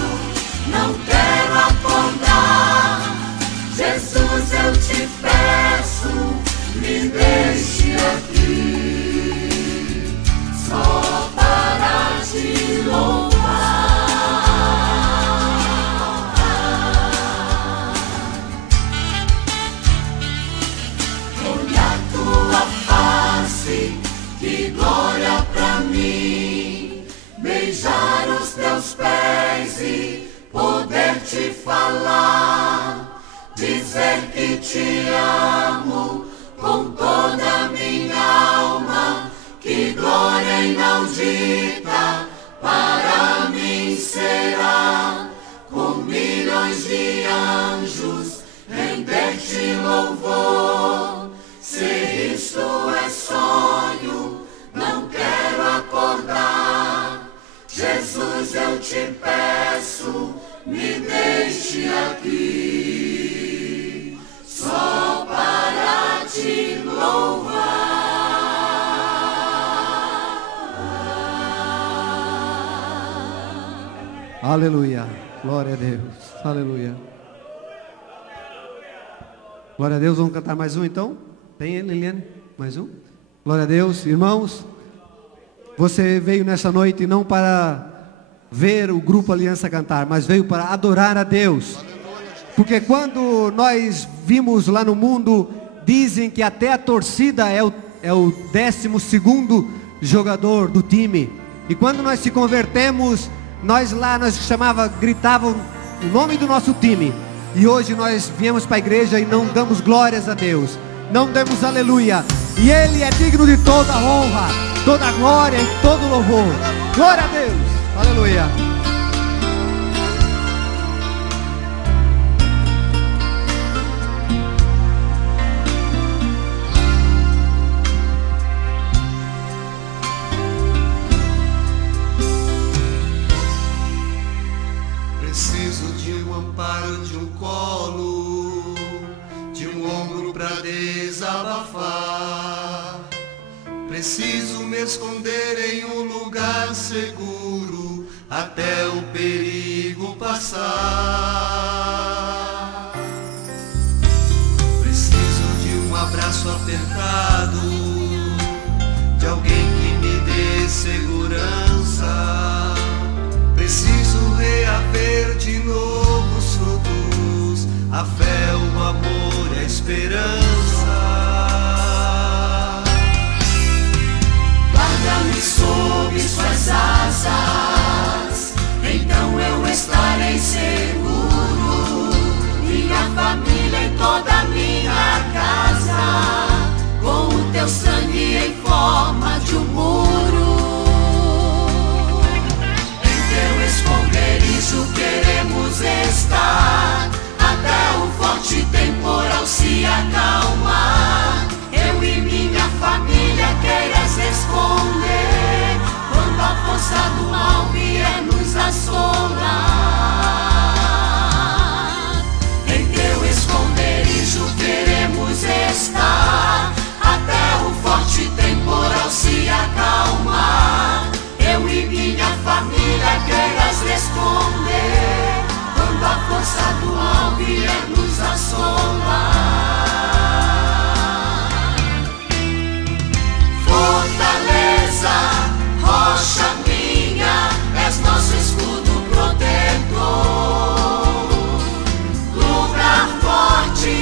pés e poder te falar, dizer que te amo com toda a minha alma, que glória inaudita para mim será, com milhões de anjos render-te louvor. Se isto é sonho, não quero acordar. Jesus, eu te peço, me deixe aqui, só para te louvar. Aleluia, glória a Deus, aleluia. Glória a Deus, vamos cantar mais um então? Tem ele, Liliane? Mais um? Glória a Deus, irmãos. Você veio nessa noite não para ver o grupo Aliança cantar, mas veio para adorar a Deus. Porque quando nós vimos lá no mundo, dizem que até a torcida é o 12º jogador do time. E quando nós se convertemos, nós gritavam o nome do nosso time. E hoje nós viemos para a igreja e não damos glórias a Deus, não damos aleluia. E Ele é digno de toda honra, toda glória e todo louvor. Glória a Deus, aleluia. Preciso de um amparo, de um colo, de um ombro pra desabafar. Preciso me esconder em um lugar seguro até o perigo passar. Preciso de um abraço apertado, de alguém que me dê segurança. Preciso reaver de novo os frutos, a fé, o amor, a esperança. Guarda-me sob suas asas, então eu estarei seguro. Minha família e toda a minha casa, com o teu sangue em forma de um muro. Esconderijo queremos estar, até o forte temporal se acalmar. Eu e minha família queiras esconder, quando a força do mal vier nos assolar. Em teu esconderijo queremos estar, até o forte temporal se acalmar. Eu e minha família queiras esconder, quando a força do mal vier nos assolar. Fortaleza, rocha minha, és nosso escudo protetor. Lugar forte,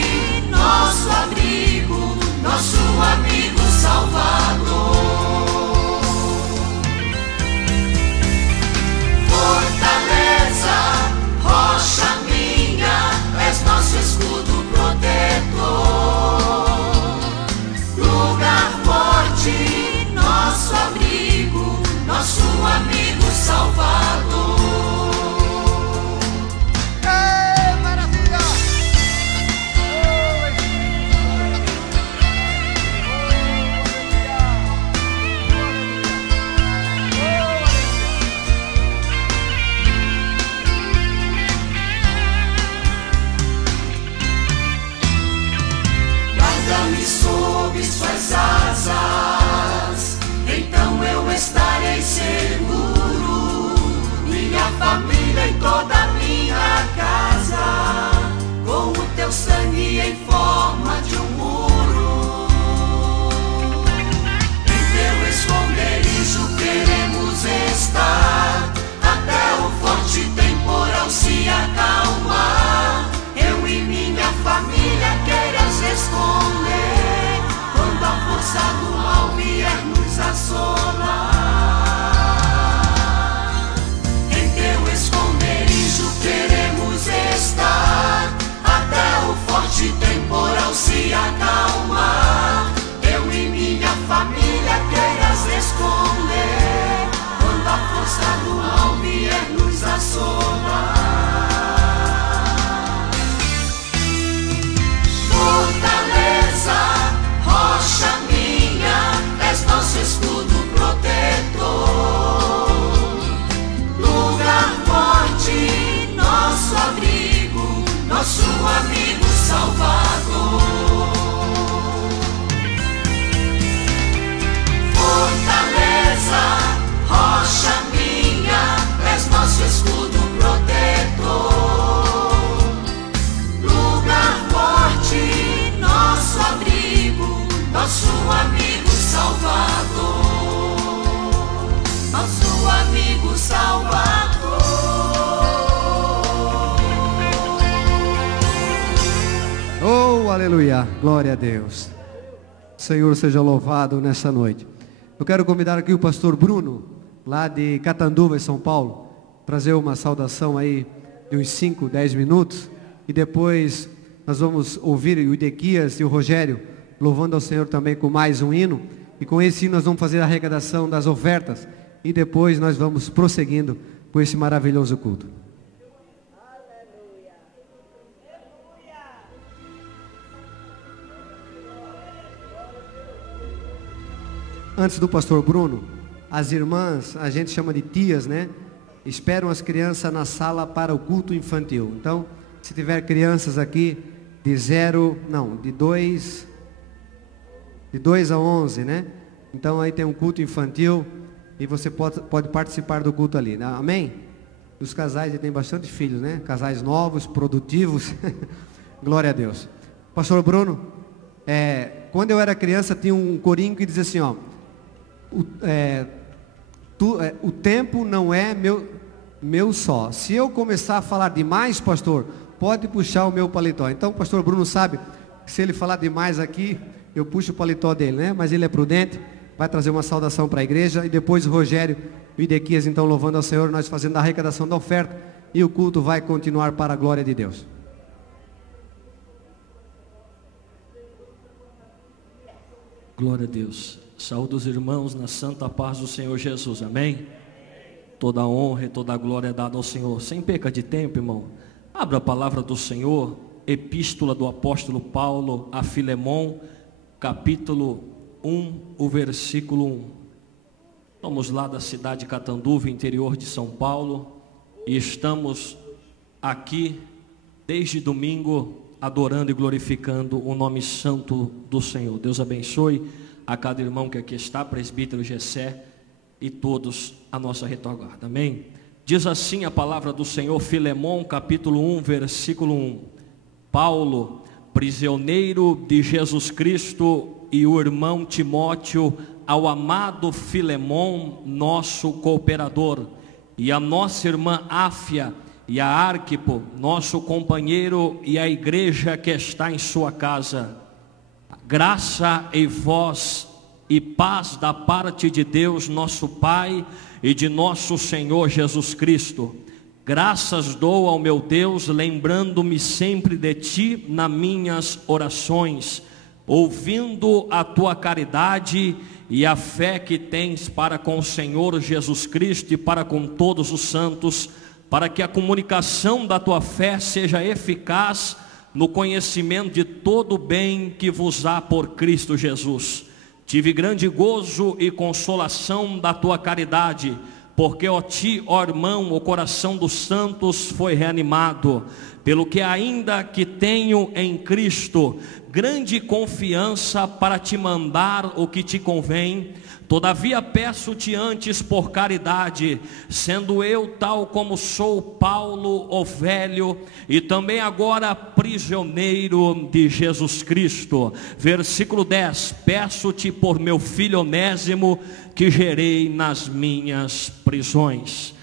nosso abrigo, nosso amigo salvador. Fortaleza, rocha minha, és nosso escudo protetor. Lugar forte, nosso abrigo, nosso amigo salvador. Maravilha! Guarda-me sob suas asas, então eu estarei seguro. Minha família e toda a minha casa, com o teu sangue em forma de um muro. Em teu esconderijo queremos estar, até o forte temporal se acalmar. Eu e minha família queiras esconder, quando a força do mal vier nos assolar. Em teu esconderijo aleluia. Glória a Deus. O Senhor seja louvado nessa noite. Eu quero convidar aqui o pastor Bruno, lá de Catanduva, em São Paulo, trazer uma saudação aí de uns 5, 10 minutos. E depois nós vamos ouvir o Idequias e o Rogério louvando ao Senhor também com mais um hino. E com esse hino nós vamos fazer a arrecadação das ofertas. E depois nós vamos prosseguindo com esse maravilhoso culto. Antes do pastor Bruno, as irmãs, a gente chama de tias, né? Esperam as crianças na sala para o culto infantil. Então, se tiver crianças aqui de 2 a 11, né? Então aí tem um culto infantil e você pode participar do culto ali, né? Amém? Os casais, tem bastante filhos, né? Casais novos, produtivos. Glória a Deus. Pastor Bruno, quando eu era criança tinha um corinho que dizia assim, ó: o tempo não é meu só. Se eu começar a falar demais, pastor, pode puxar o meu paletó. Então o pastor Bruno sabe, se ele falar demais aqui, eu puxo o paletó dele, né? Mas ele é prudente, vai trazer uma saudação para a igreja. E depois o Rogério e o Idequias então louvando ao Senhor, nós fazendo a arrecadação da oferta. E o culto vai continuar para a glória de Deus. Glória a Deus. Saúde os irmãos na santa paz do Senhor Jesus, amém? Toda honra e toda glória é dada ao Senhor. Sem perca de tempo, irmão, abra a palavra do Senhor, epístola do apóstolo Paulo a Filemon, capítulo 1, o versículo 1. Estamos lá da cidade de Catanduva, interior de São Paulo, e estamos aqui desde domingo adorando e glorificando o nome santo do Senhor. Deus abençoe a cada irmão que aqui está, presbítero Gessé e todos a nossa retaguarda, amém? Diz assim a palavra do Senhor, Filemon, capítulo 1, versículo 1. Paulo, prisioneiro de Jesus Cristo, e o irmão Timóteo, ao amado Filemon, nosso cooperador, e a nossa irmã Áfia, e a Arquipo, nosso companheiro, e a igreja que está em sua casa. Graça e vós e paz da parte de Deus nosso Pai e de nosso Senhor Jesus Cristo. Graças dou ao meu Deus, lembrando-me sempre de ti nas minhas orações, ouvindo a tua caridade e a fé que tens para com o Senhor Jesus Cristo e para com todos os santos, para que a comunicação da tua fé seja eficaz no conhecimento de todo o bem que vos há por Cristo Jesus. Tive grande gozo e consolação da tua caridade, porque a ti, ó irmão, o coração dos santos foi reanimado, pelo que ainda que tenho em Cristo grande confiança para te mandar o que te convém, todavia peço-te antes por caridade, sendo eu tal como sou Paulo, o velho, e também agora prisioneiro de Jesus Cristo. Versículo 10, peço-te por meu filho Onésimo, que gerei nas minhas prisões.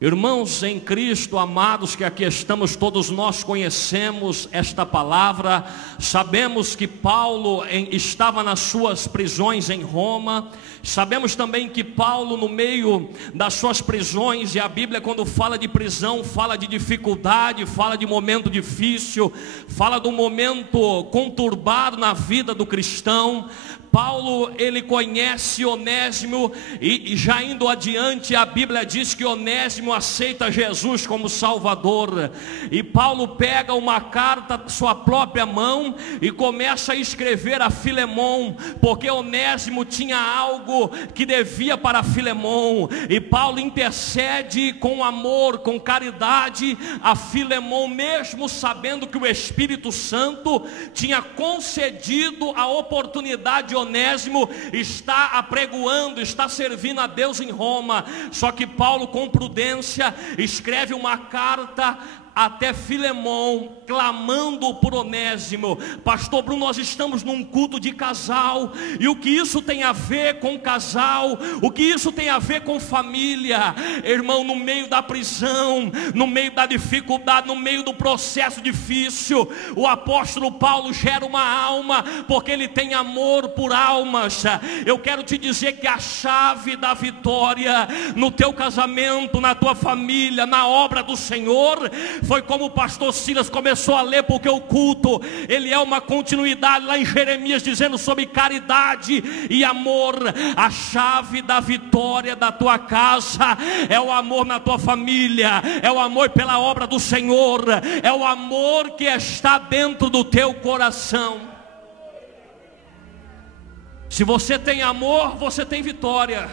Irmãos em Cristo, amados, que aqui estamos, todos nós conhecemos esta palavra, sabemos que Paulo estava nas suas prisões em Roma, sabemos também que Paulo, no meio das suas prisões, e a Bíblia quando fala de prisão, fala de dificuldade, fala de momento difícil, fala de um momento conturbado na vida do cristão. Paulo, ele conhece Onésimo, e já indo adiante, a Bíblia diz que Onésimo aceita Jesus como Salvador, e Paulo pega uma carta da sua própria mão e começa a escrever a Filemon, porque Onésimo tinha algo que devia para Filemon, e Paulo intercede com amor, com caridade a Filemon, mesmo sabendo que o Espírito Santo tinha concedido a oportunidade. Onésimo está apregoando, está servindo a Deus em Roma, só que Paulo, com prudência, escreve uma carta até Filemon, clamando por Onésimo. Pastor Bruno, nós estamos num culto de casal, e o que isso tem a ver com casal, o que isso tem a ver com família? Irmão, no meio da prisão, no meio da dificuldade, no meio do processo difícil, o apóstolo Paulo gera uma alma, porque ele tem amor por almas. Eu quero te dizer que a chave da vitória no teu casamento, na tua família, na obra do Senhor, foi como o pastor Silas começou a ler, porque o culto, ele é uma continuidade lá em Jeremias, dizendo sobre caridade e amor. A chave da vitória da tua casa é o amor na tua família, é o amor pela obra do Senhor, é o amor que está dentro do teu coração. Se você tem amor, você tem vitória.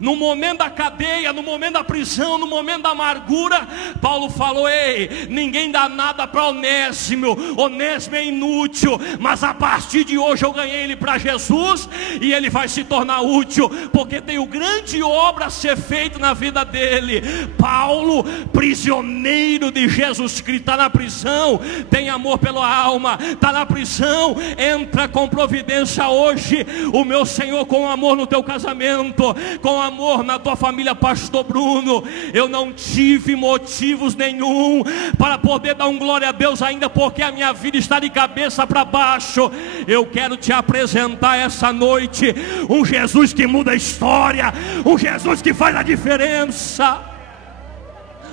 No momento da cadeia, no momento da prisão, no momento da amargura, Paulo falou: ei, ninguém dá nada para Onésimo, Onésimo é inútil, mas a partir de hoje eu ganhei ele para Jesus, e ele vai se tornar útil, porque tem o grande obra a ser feita na vida dele. Paulo, prisioneiro de Jesus Cristo, está na prisão, tem amor pela alma, está na prisão, entra com providência hoje, o meu Senhor, com amor no teu casamento, com amor na tua família. Pastor Bruno, eu não tive motivos nenhum para poder dar um glória a Deus ainda, porque a minha vida está de cabeça para baixo. Eu quero te apresentar essa noite um Jesus que muda a história, um Jesus que faz a diferença,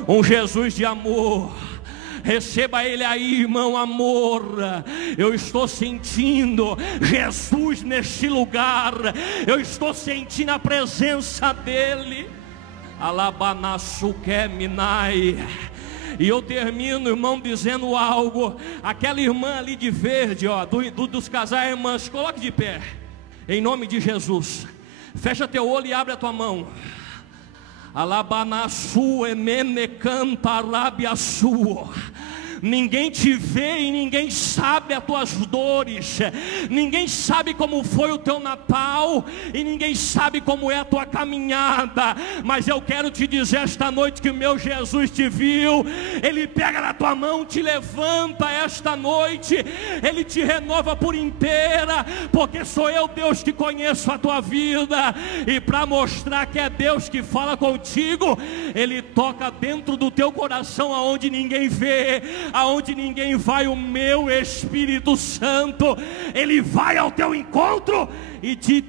um Jesus de amor. Receba ele aí, irmão. Amor, eu estou sentindo Jesus neste lugar, eu estou sentindo a presença dele. Alabanassukeminai. E eu termino, irmão, dizendo algo. Aquela irmã ali de verde, ó, dos casais, irmãs, coloque de pé, em nome de Jesus. Fecha teu olho e abre a tua mão. Alabanassu emene canta rabiassu. Ninguém te vê e ninguém sabe as tuas dores, ninguém sabe como foi o teu Natal, e ninguém sabe como é a tua caminhada, mas eu quero te dizer esta noite que o meu Jesus te viu. Ele pega na tua mão, te levanta esta noite, ele te renova por inteira, porque sou eu, Deus, que conheço a tua vida, e para mostrar que é Deus que fala contigo, ele toca dentro do teu coração, aonde ninguém vê, aonde ninguém vai. O meu Espírito Santo, ele vai ao teu encontro e te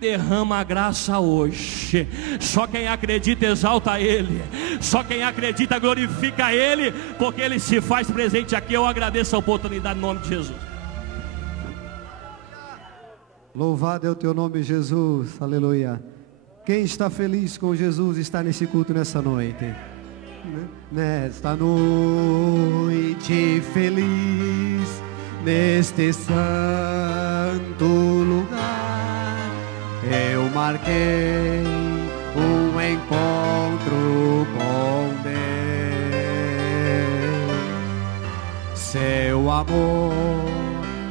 derrama a graça hoje. Só quem acredita exalta ele, só quem acredita glorifica ele, porque ele se faz presente aqui. Eu agradeço a oportunidade em nome de Jesus. Louvado é o teu nome, Jesus. Aleluia. Quem está feliz com Jesus está nesse culto nessa noite. Nesta noite feliz, neste santo lugar, eu marquei um encontro com Deus. Seu amor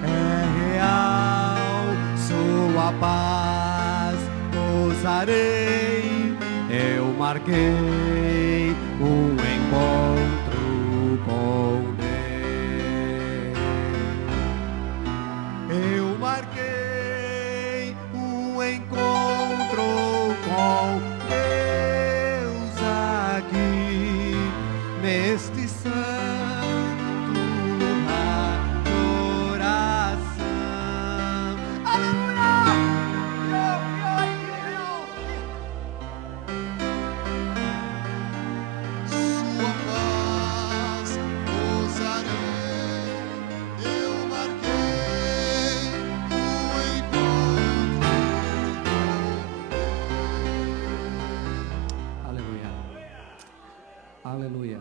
é real, sua paz gozarei. Eu marquei um encontro com Deus. Eu marquei um encontro com Deus aqui, neste santo lugar de oração. Aleluia.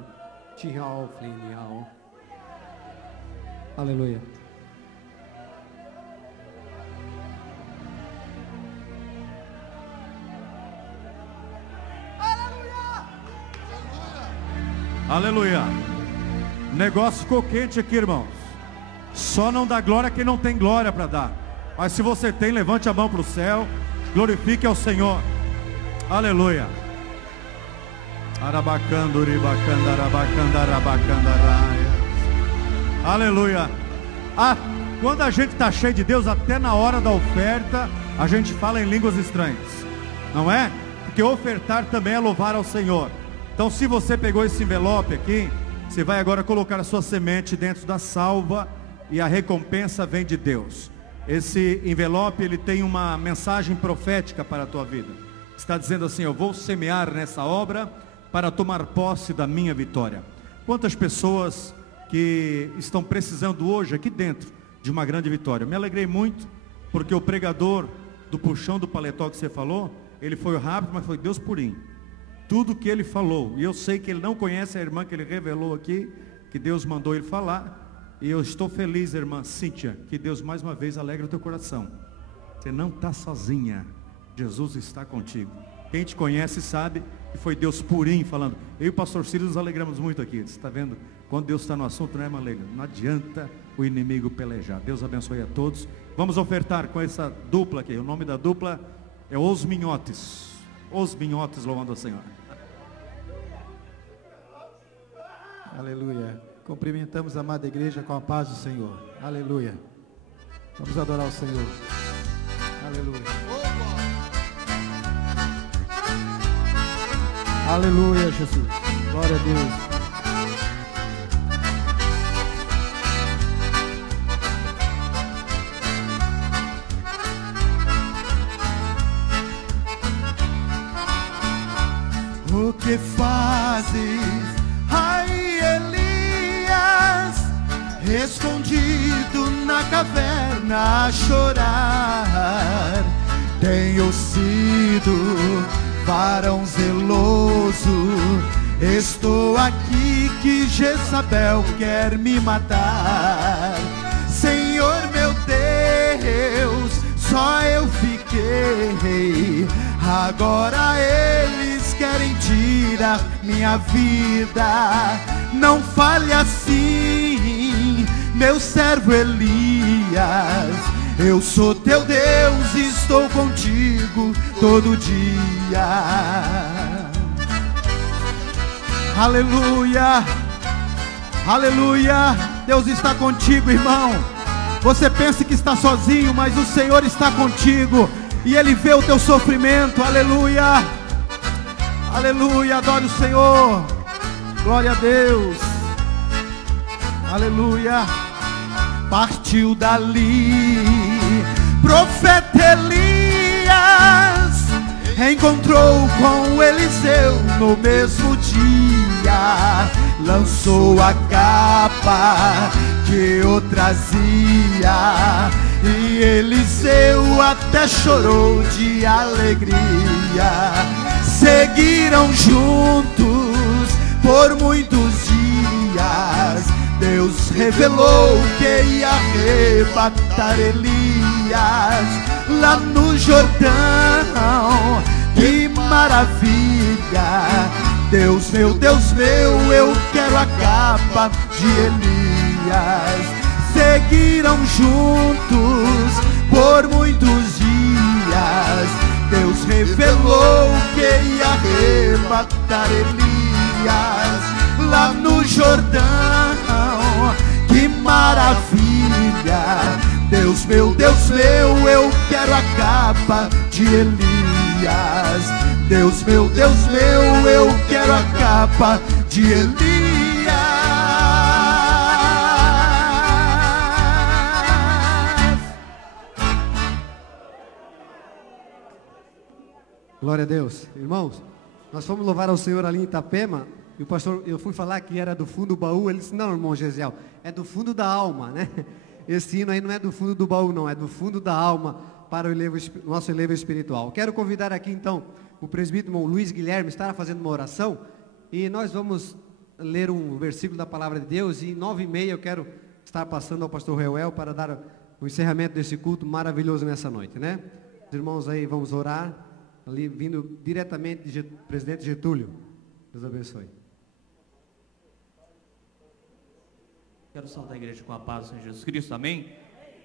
Tchau, Flinial. Aleluia. Aleluia. O negócio ficou quente aqui, irmãos. Só não dá glória quem não tem glória para dar. Mas se você tem, levante a mão para o céu, glorifique ao Senhor. Aleluia. Aleluia. Ah, quando a gente está cheio de Deus, até na hora da oferta, a gente fala em línguas estranhas. Não é? Porque ofertar também é louvar ao Senhor. Então, se você pegou esse envelope aqui, você vai agora colocar a sua semente dentro da salva e a recompensa vem de Deus. Esse envelope, ele tem uma mensagem profética para a tua vida. Está dizendo assim: eu vou semear nessa obra para tomar posse da minha vitória. Quantas pessoas que estão precisando hoje aqui dentro de uma grande vitória. Me alegrei muito, porque o pregador do puxão do paletó que você falou, ele foi rápido, mas foi Deus purinho. Tudo que ele falou, e eu sei que ele não conhece a irmã que ele revelou aqui, que Deus mandou ele falar, e eu estou feliz, irmã Cíntia, que Deus mais uma vez alegra o teu coração. Você não está sozinha, Jesus está contigo. Quem te conhece sabe que foi Deus purinho falando. Eu e o pastor Círio nos alegramos muito aqui. Você está vendo? Quando Deus está no assunto, não é, Malega? Não adianta o inimigo pelejar. Deus abençoe a todos. Vamos ofertar com essa dupla aqui. O nome da dupla é Os Minhotes. Os Minhotes louvando ao Senhor. Aleluia. Cumprimentamos a amada igreja com a paz do Senhor. Aleluia. Vamos adorar o Senhor. Aleluia. Aleluia, Jesus. Glória a Deus. O que fazes, ai Elias, escondido na caverna a chorar? Tenho sido varão zeloso, estou aqui que Jezabel quer me matar. Senhor meu Deus, só eu fiquei, agora eles querem tirar minha vida. Não fale assim, meu servo Elias, eu sou teu Deus e estou contigo todo dia. Aleluia. Aleluia. Deus está contigo, irmão. Você pensa que está sozinho, mas o Senhor está contigo. E Ele vê o teu sofrimento. Aleluia. Aleluia. Adore o Senhor. Glória a Deus. Aleluia. Partiu dali, profeta Elias encontrou com Eliseu no mesmo dia. Lançou a capa que eu trazia e Eliseu até chorou de alegria. Seguiram juntos por muitos dias. Deus revelou que ia arrebatar Elias lá no Jordão. Que maravilha! Deus meu, eu quero a capa de Elias. Seguiram juntos por muitos dias. Deus revelou que ia arrebatar Elias lá no Jordão. Que maravilha! Deus meu, eu quero a capa de Elias. Deus meu, eu quero a capa de Elias. Glória a Deus. Irmãos, nós fomos louvar ao Senhor ali em Itapema. E o pastor, eu fui falar que era do fundo do baú. Ele disse: não, irmão Gesiel, é do fundo da alma, né? Esse hino aí não é do fundo do baú, não, é do fundo da alma para o nosso elevo espiritual. Quero convidar aqui então o presbítero irmão Luiz Guilherme estará fazendo uma oração e nós vamos ler um versículo da palavra de Deus. E 9h30 eu quero estar passando ao pastor Reuel para dar o encerramento desse culto maravilhoso nessa noite, né? Os irmãos aí, vamos orar, ali vindo diretamente de presidente Getúlio. Deus abençoe. Quero saudar a igreja com a paz do Senhor Jesus Cristo, amém?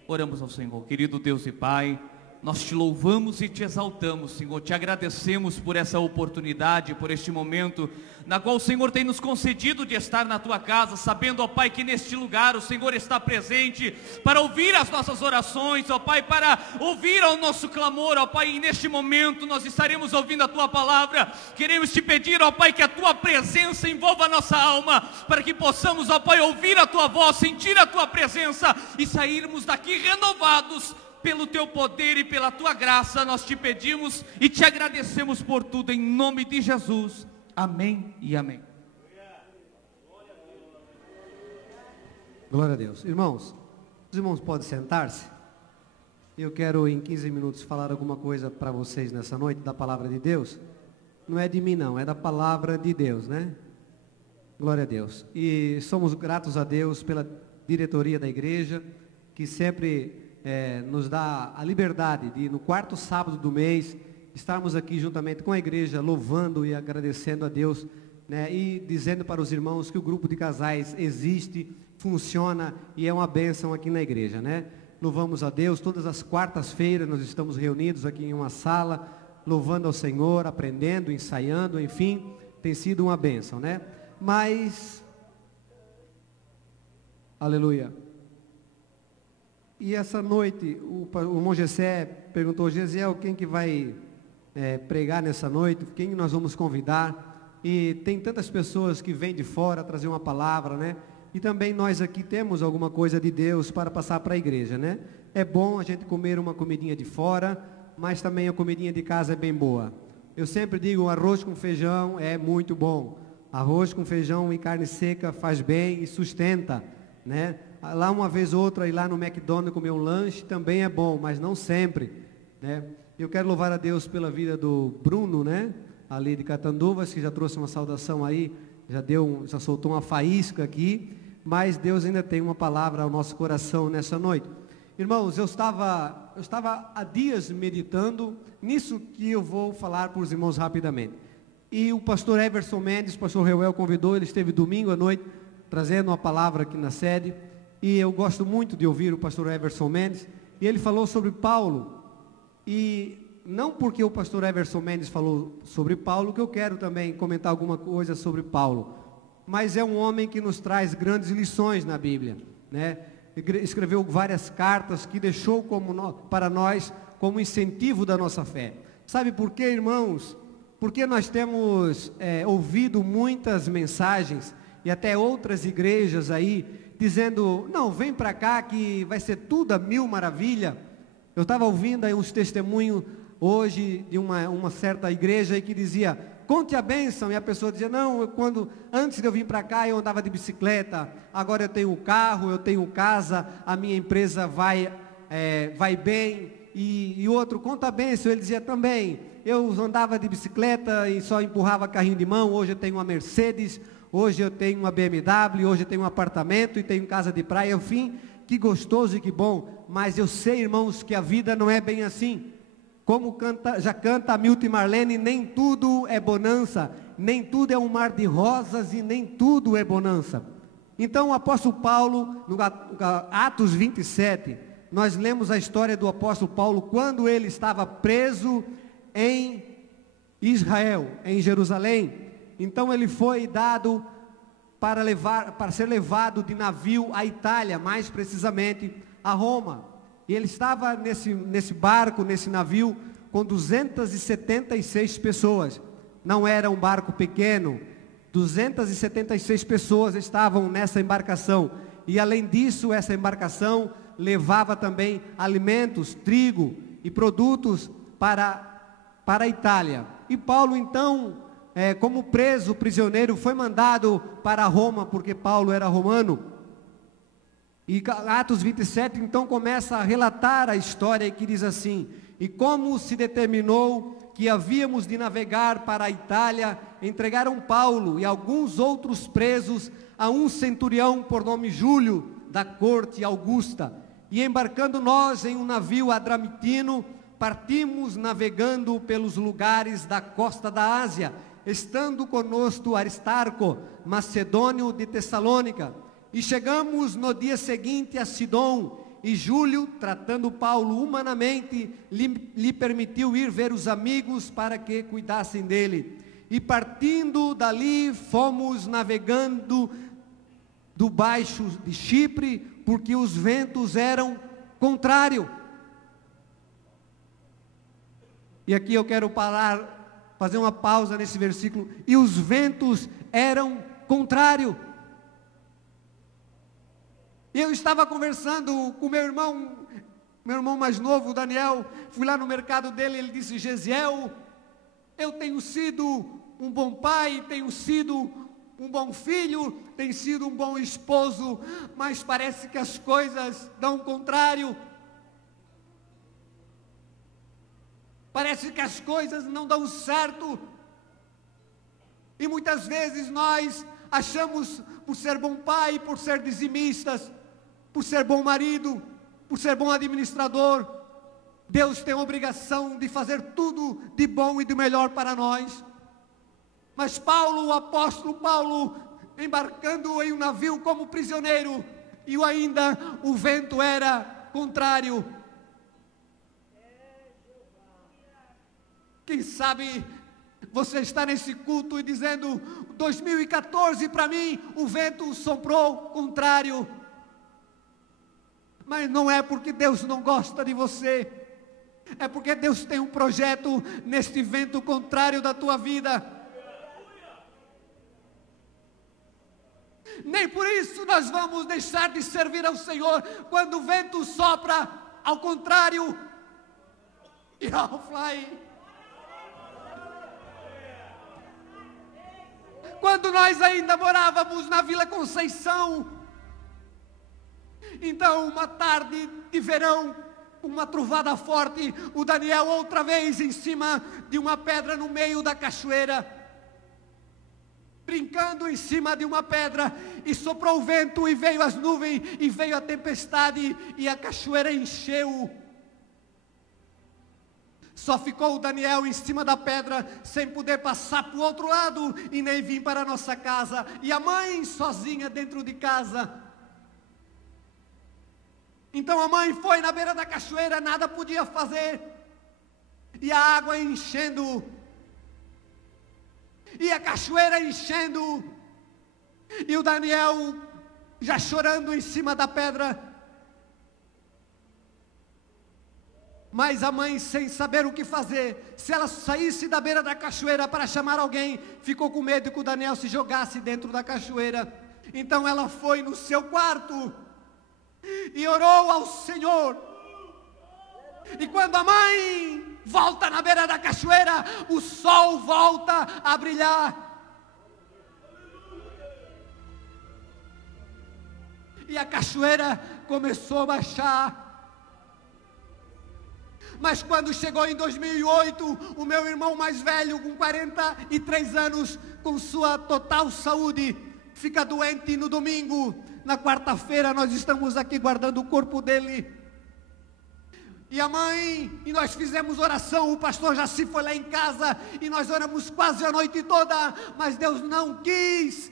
Oramos ao Senhor. Querido Deus e Pai, Nós te louvamos e te exaltamos, Senhor, te agradecemos por essa oportunidade, por este momento, na qual o Senhor tem nos concedido de estar na tua casa, sabendo, ó Pai, que neste lugar o Senhor está presente, para ouvir as nossas orações, ó Pai, para ouvir o nosso clamor, ó Pai, e neste momento nós estaremos ouvindo a tua palavra, queremos te pedir, ó Pai, que a tua presença envolva a nossa alma, para que possamos, ó Pai, ouvir a tua voz, sentir a tua presença, e sairmos daqui renovados, pelo teu poder e pela tua graça, nós te pedimos e te agradecemos por tudo, em nome de Jesus, amém e amém. Glória a Deus. Irmãos, os irmãos podem sentar-se? Eu quero em 15 minutos falar alguma coisa para vocês nessa noite, da palavra de Deus. Não é de mim não, é da palavra de Deus, né? Glória a Deus. E somos gratos a Deus pela diretoria da igreja, que sempre nos dá a liberdade de, no quarto sábado do mês, estarmos aqui juntamente com a igreja, louvando e agradecendo a Deus, né, e dizendo para os irmãos que o grupo de casais existe, funciona e é uma bênção aqui na igreja, né? Louvamos a Deus, todas as quartas-feiras nós estamos reunidos aqui em uma sala, louvando ao Senhor, aprendendo, ensaiando, enfim, tem sido uma bênção, né? Mas, aleluia. E essa noite, o irmão Gessé perguntou, Gesiel, quem que vai pregar nessa noite? Quem nós vamos convidar? E tem tantas pessoas que vêm de fora trazer uma palavra, né? E também nós aqui temos alguma coisa de Deus para passar para a igreja, né? É bom a gente comer uma comidinha de fora, mas também a comidinha de casa é bem boa. Eu sempre digo, arroz com feijão é muito bom. Arroz com feijão e carne seca faz bem e sustenta, né? Lá uma vez ou outra ir lá no McDonald's comer um lanche também é bom, mas não sempre, né? Eu quero louvar a Deus pela vida do Bruno, né? Ali de Catanduvas, que já trouxe uma saudação aí, já soltou uma faísca aqui, mas Deus ainda tem uma palavra ao nosso coração nessa noite. Irmãos, eu estava há dias meditando nisso que eu vou falar para os irmãos rapidamente. E o pastor Everson Mendes, o pastor Reuel convidou, ele esteve domingo à noite trazendo uma palavra aqui na sede. E eu gosto muito de ouvir o pastor Everson Mendes, e ele falou sobre Paulo, e não porque o pastor Everson Mendes falou sobre Paulo, que eu quero também comentar alguma coisa sobre Paulo, mas é um homem que nos traz grandes lições na Bíblia, né? Escreveu várias cartas que deixou para nós como incentivo da nossa fé. Sabe por quê, irmãos? Porque nós temos ouvido muitas mensagens, e até outras igrejas aí, dizendo, não, vem para cá que vai ser tudo a mil maravilha. Eu estava ouvindo aí uns testemunhos hoje de uma certa igreja aí que dizia, conte a bênção, e a pessoa dizia, não, antes de eu vir para cá eu andava de bicicleta, agora eu tenho carro, eu tenho casa, a minha empresa vai bem, e outro, conta a bênção, ele dizia também, eu andava de bicicleta e só empurrava carrinho de mão, hoje eu tenho uma Mercedes, hoje eu tenho uma BMW, hoje eu tenho um apartamento e tenho casa de praia, enfim, que gostoso e que bom. Mas eu sei, irmãos, que a vida não é bem assim. Como já canta Milton e Marlene, nem tudo é bonança, nem tudo é um mar de rosas e nem tudo é bonança. Então o apóstolo Paulo, no Atos 27, nós lemos a história do apóstolo Paulo quando ele estava preso em Israel, em Jerusalém. Então ele foi dado para ser levado de navio à Itália, mais precisamente a Roma. E ele estava nesse barco, nesse navio, com 276 pessoas. Não era um barco pequeno, 276 pessoas estavam nessa embarcação. E além disso, essa embarcação levava também alimentos, trigo e produtos para a Itália. E Paulo então, como prisioneiro, foi mandado para Roma, porque Paulo era romano. E Atos 27 então começa a relatar a história que diz assim: e como se determinou que havíamos de navegar para a Itália, entregaram Paulo e alguns outros presos a um centurião por nome Júlio, da corte Augusta. E embarcando nós em um navio adramitino, partimos navegando pelos lugares da costa da Ásia, estando conosco Aristarco, macedônio de Tessalônica. E chegamos no dia seguinte a Sidom, e Júlio, tratando Paulo humanamente, lhe permitiu ir ver os amigos para que cuidassem dele. E partindo dali, fomos navegando do baixo de Chipre, porque os ventos eram contrários. E aqui eu quero parar, fazer uma pausa nesse versículo. E os ventos eram contrários. Eu estava conversando com meu irmão mais novo, o Daniel. Fui lá no mercado dele, ele disse: Gesiel, eu tenho sido um bom pai, tenho sido um bom filho, tenho sido um bom esposo, mas parece que as coisas dão o contrário. Parece que as coisas não dão certo. E muitas vezes nós achamos, por ser bom pai, por ser dizimistas, por ser bom marido, por ser bom administrador, Deus tem a obrigação de fazer tudo de bom e de melhor para nós. Mas Paulo, o apóstolo Paulo, embarcando em um navio como prisioneiro, e ainda o vento era contrário. Quem sabe você está nesse culto e dizendo: 2014 para mim o vento soprou contrário. Mas não é porque Deus não gosta de você, é porque Deus tem um projeto neste vento contrário da tua vida. Nem por isso nós vamos deixar de servir ao Senhor quando o vento sopra ao contrário. E ao fly. Quando nós ainda morávamos na Vila Conceição, então uma tarde de verão, uma trovada forte, o Daniel outra vez em cima de uma pedra no meio da cachoeira, brincando em cima de uma pedra, e soprou o vento, e veio as nuvens, e veio a tempestade, e a cachoeira encheu. Só ficou o Daniel em cima da pedra, sem poder passar para o outro lado, e nem vir para a nossa casa, e a mãe sozinha dentro de casa. Então a mãe foi na beira da cachoeira, nada podia fazer, e a água enchendo, e a cachoeira enchendo, e o Daniel já chorando em cima da pedra. Mas a mãe, sem saber o que fazer, se ela saísse da beira da cachoeira para chamar alguém, ficou com medo que o Daniel se jogasse dentro da cachoeira. Então ela foi no seu quarto e orou ao Senhor. E quando a mãe volta na beira da cachoeira, o sol volta a brilhar. E a cachoeira começou a baixar. Mas quando chegou em 2008, o meu irmão mais velho, com 43 anos, com sua total saúde, fica doente no domingo. Na quarta-feira nós estamos aqui guardando o corpo dele. E a mãe, e nós fizemos oração, o pastor Jaci foi lá em casa, e nós oramos quase a noite toda, mas Deus não quis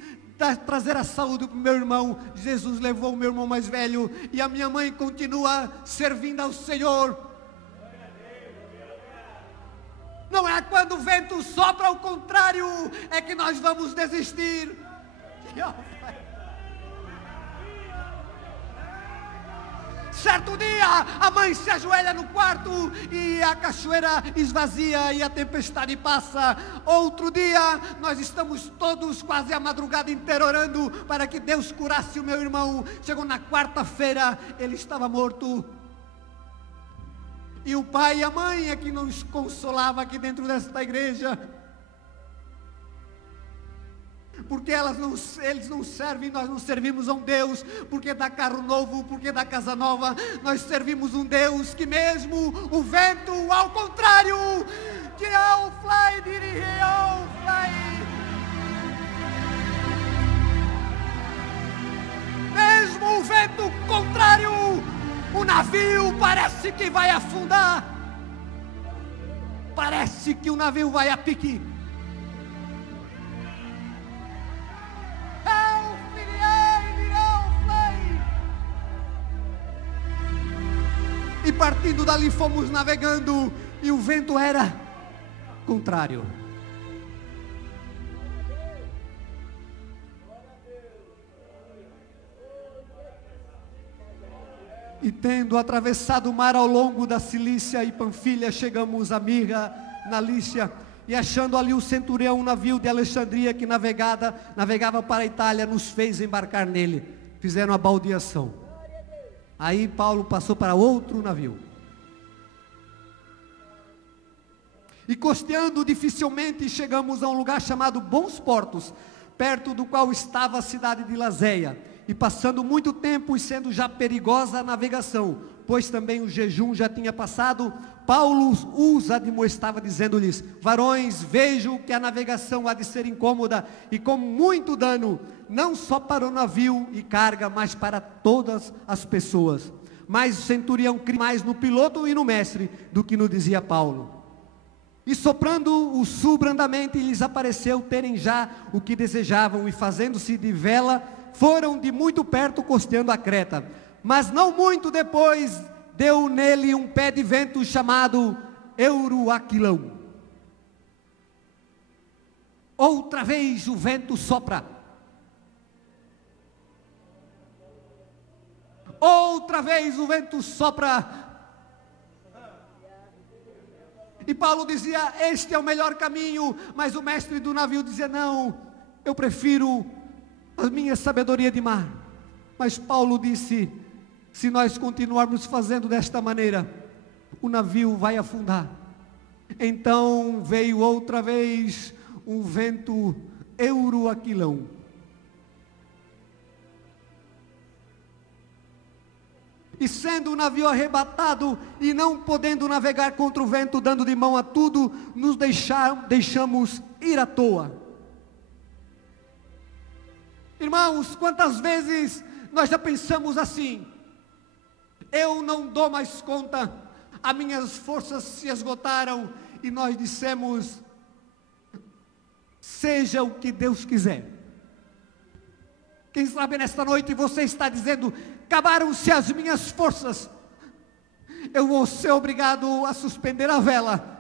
trazer a saúde para o meu irmão. Jesus levou o meu irmão mais velho, e a minha mãe continua servindo ao Senhor. Não é quando o vento sopra ao contrário, é que nós vamos desistir. Certo dia, a mãe se ajoelha no quarto e a cachoeira esvazia e a tempestade passa. Outro dia, nós estamos todos quase a madrugada inteira orando para que Deus curasse o meu irmão. Chegou na quarta-feira, ele estava morto. E o pai e a mãe é que nos consolava aqui dentro desta igreja. Porque eles não servem, nós não servimos a um Deus porque dá carro novo, porque dá casa nova. Nós servimos um Deus que mesmo o vento ao contrário, que é o fly, dirige ao fly. Mesmo o vento contrário, o navio parece que vai afundar. Parece que o navio vai a pique. E partindo dali fomos navegando, e o vento era contrário. E tendo atravessado o mar ao longo da Cilícia e Panfilha, chegamos a Mirra, na Lícia, e achando ali o centurião, um navio de Alexandria que navegava para a Itália, nos fez embarcar nele. Fizeram a baldeação. Aí Paulo passou para outro navio. E costeando dificilmente, chegamos a um lugar chamado Bons Portos, perto do qual estava a cidade de Lazéia. E passando muito tempo e sendo já perigosa a navegação, pois também o jejum já tinha passado, Paulo os admoestava, dizendo-lhes: varões, vejo que a navegação há de ser incômoda e com muito dano, não só para o navio e carga, mas para todas as pessoas. Mas o centurião cria mais no piloto e no mestre do que no dizia Paulo. E soprando o sul brandamente, lhes apareceu terem já o que desejavam, e fazendo-se de vela, foram de muito perto costeando a Creta. Mas não muito depois, deu nele um pé de vento chamado Euroaquilão. Outra vez o vento sopra. Outra vez o vento sopra. E Paulo dizia: este é o melhor caminho. Mas o mestre do navio dizia: não, eu prefiro a minha sabedoria de mar. Mas Paulo disse: se nós continuarmos fazendo desta maneira, o navio vai afundar. Então veio outra vez um vento Euroaquilão. E sendo o navio arrebatado e não podendo navegar contra o vento, dando de mão a tudo, nos deixamos ir à toa. Irmãos, quantas vezes nós já pensamos assim: eu não dou mais conta, as minhas forças se esgotaram, e nós dissemos: seja o que Deus quiser. Quem sabe nesta noite você está dizendo: acabaram-se as minhas forças, eu vou ser obrigado a suspender a vela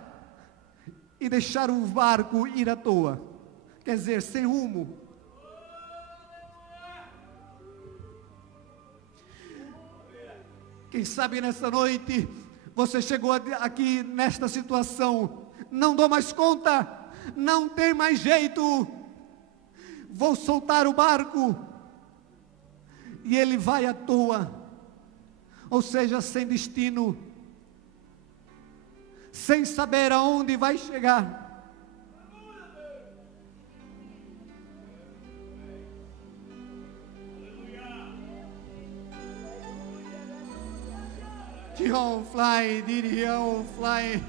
e deixar o barco ir à toa, quer dizer, sem rumo. Quem sabe nesta noite você chegou aqui nesta situação: não dou mais conta, não tem mais jeito, vou soltar o barco, e ele vai à toa, ou seja, sem destino, sem saber aonde vai chegar. Dion fly, Dion fly.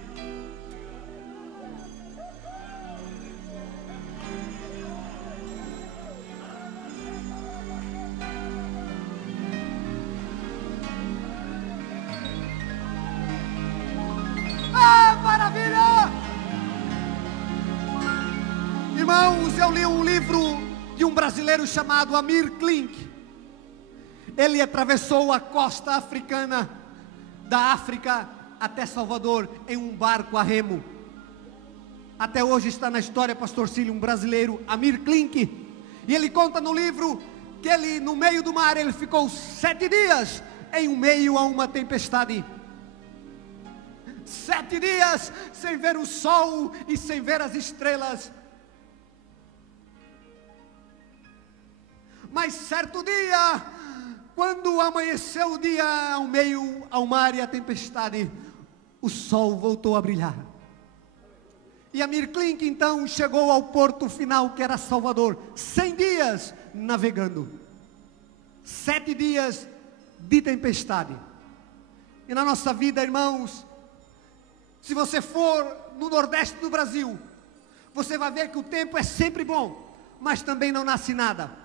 Maravilha! Irmãos, eu li um livro de um brasileiro chamado Amir Klink. Ele atravessou a costa africana, da África até Salvador, em um barco a remo. Até hoje está na história, pastor Cílio, um brasileiro, Amir Klink. E ele conta no livro que ele, no meio do mar, ele ficou 7 dias em meio a uma tempestade. 7 dias sem ver o sol e sem ver as estrelas. Mas certo dia, quando amanheceu o dia, ao meio ao mar e a tempestade, o sol voltou a brilhar. E Amir Klink então chegou ao porto final, que era Salvador. 100 dias navegando, 7 dias de tempestade. E na nossa vida, irmãos, se você for no Nordeste do Brasil, você vai ver que o tempo é sempre bom, mas também não nasce nada.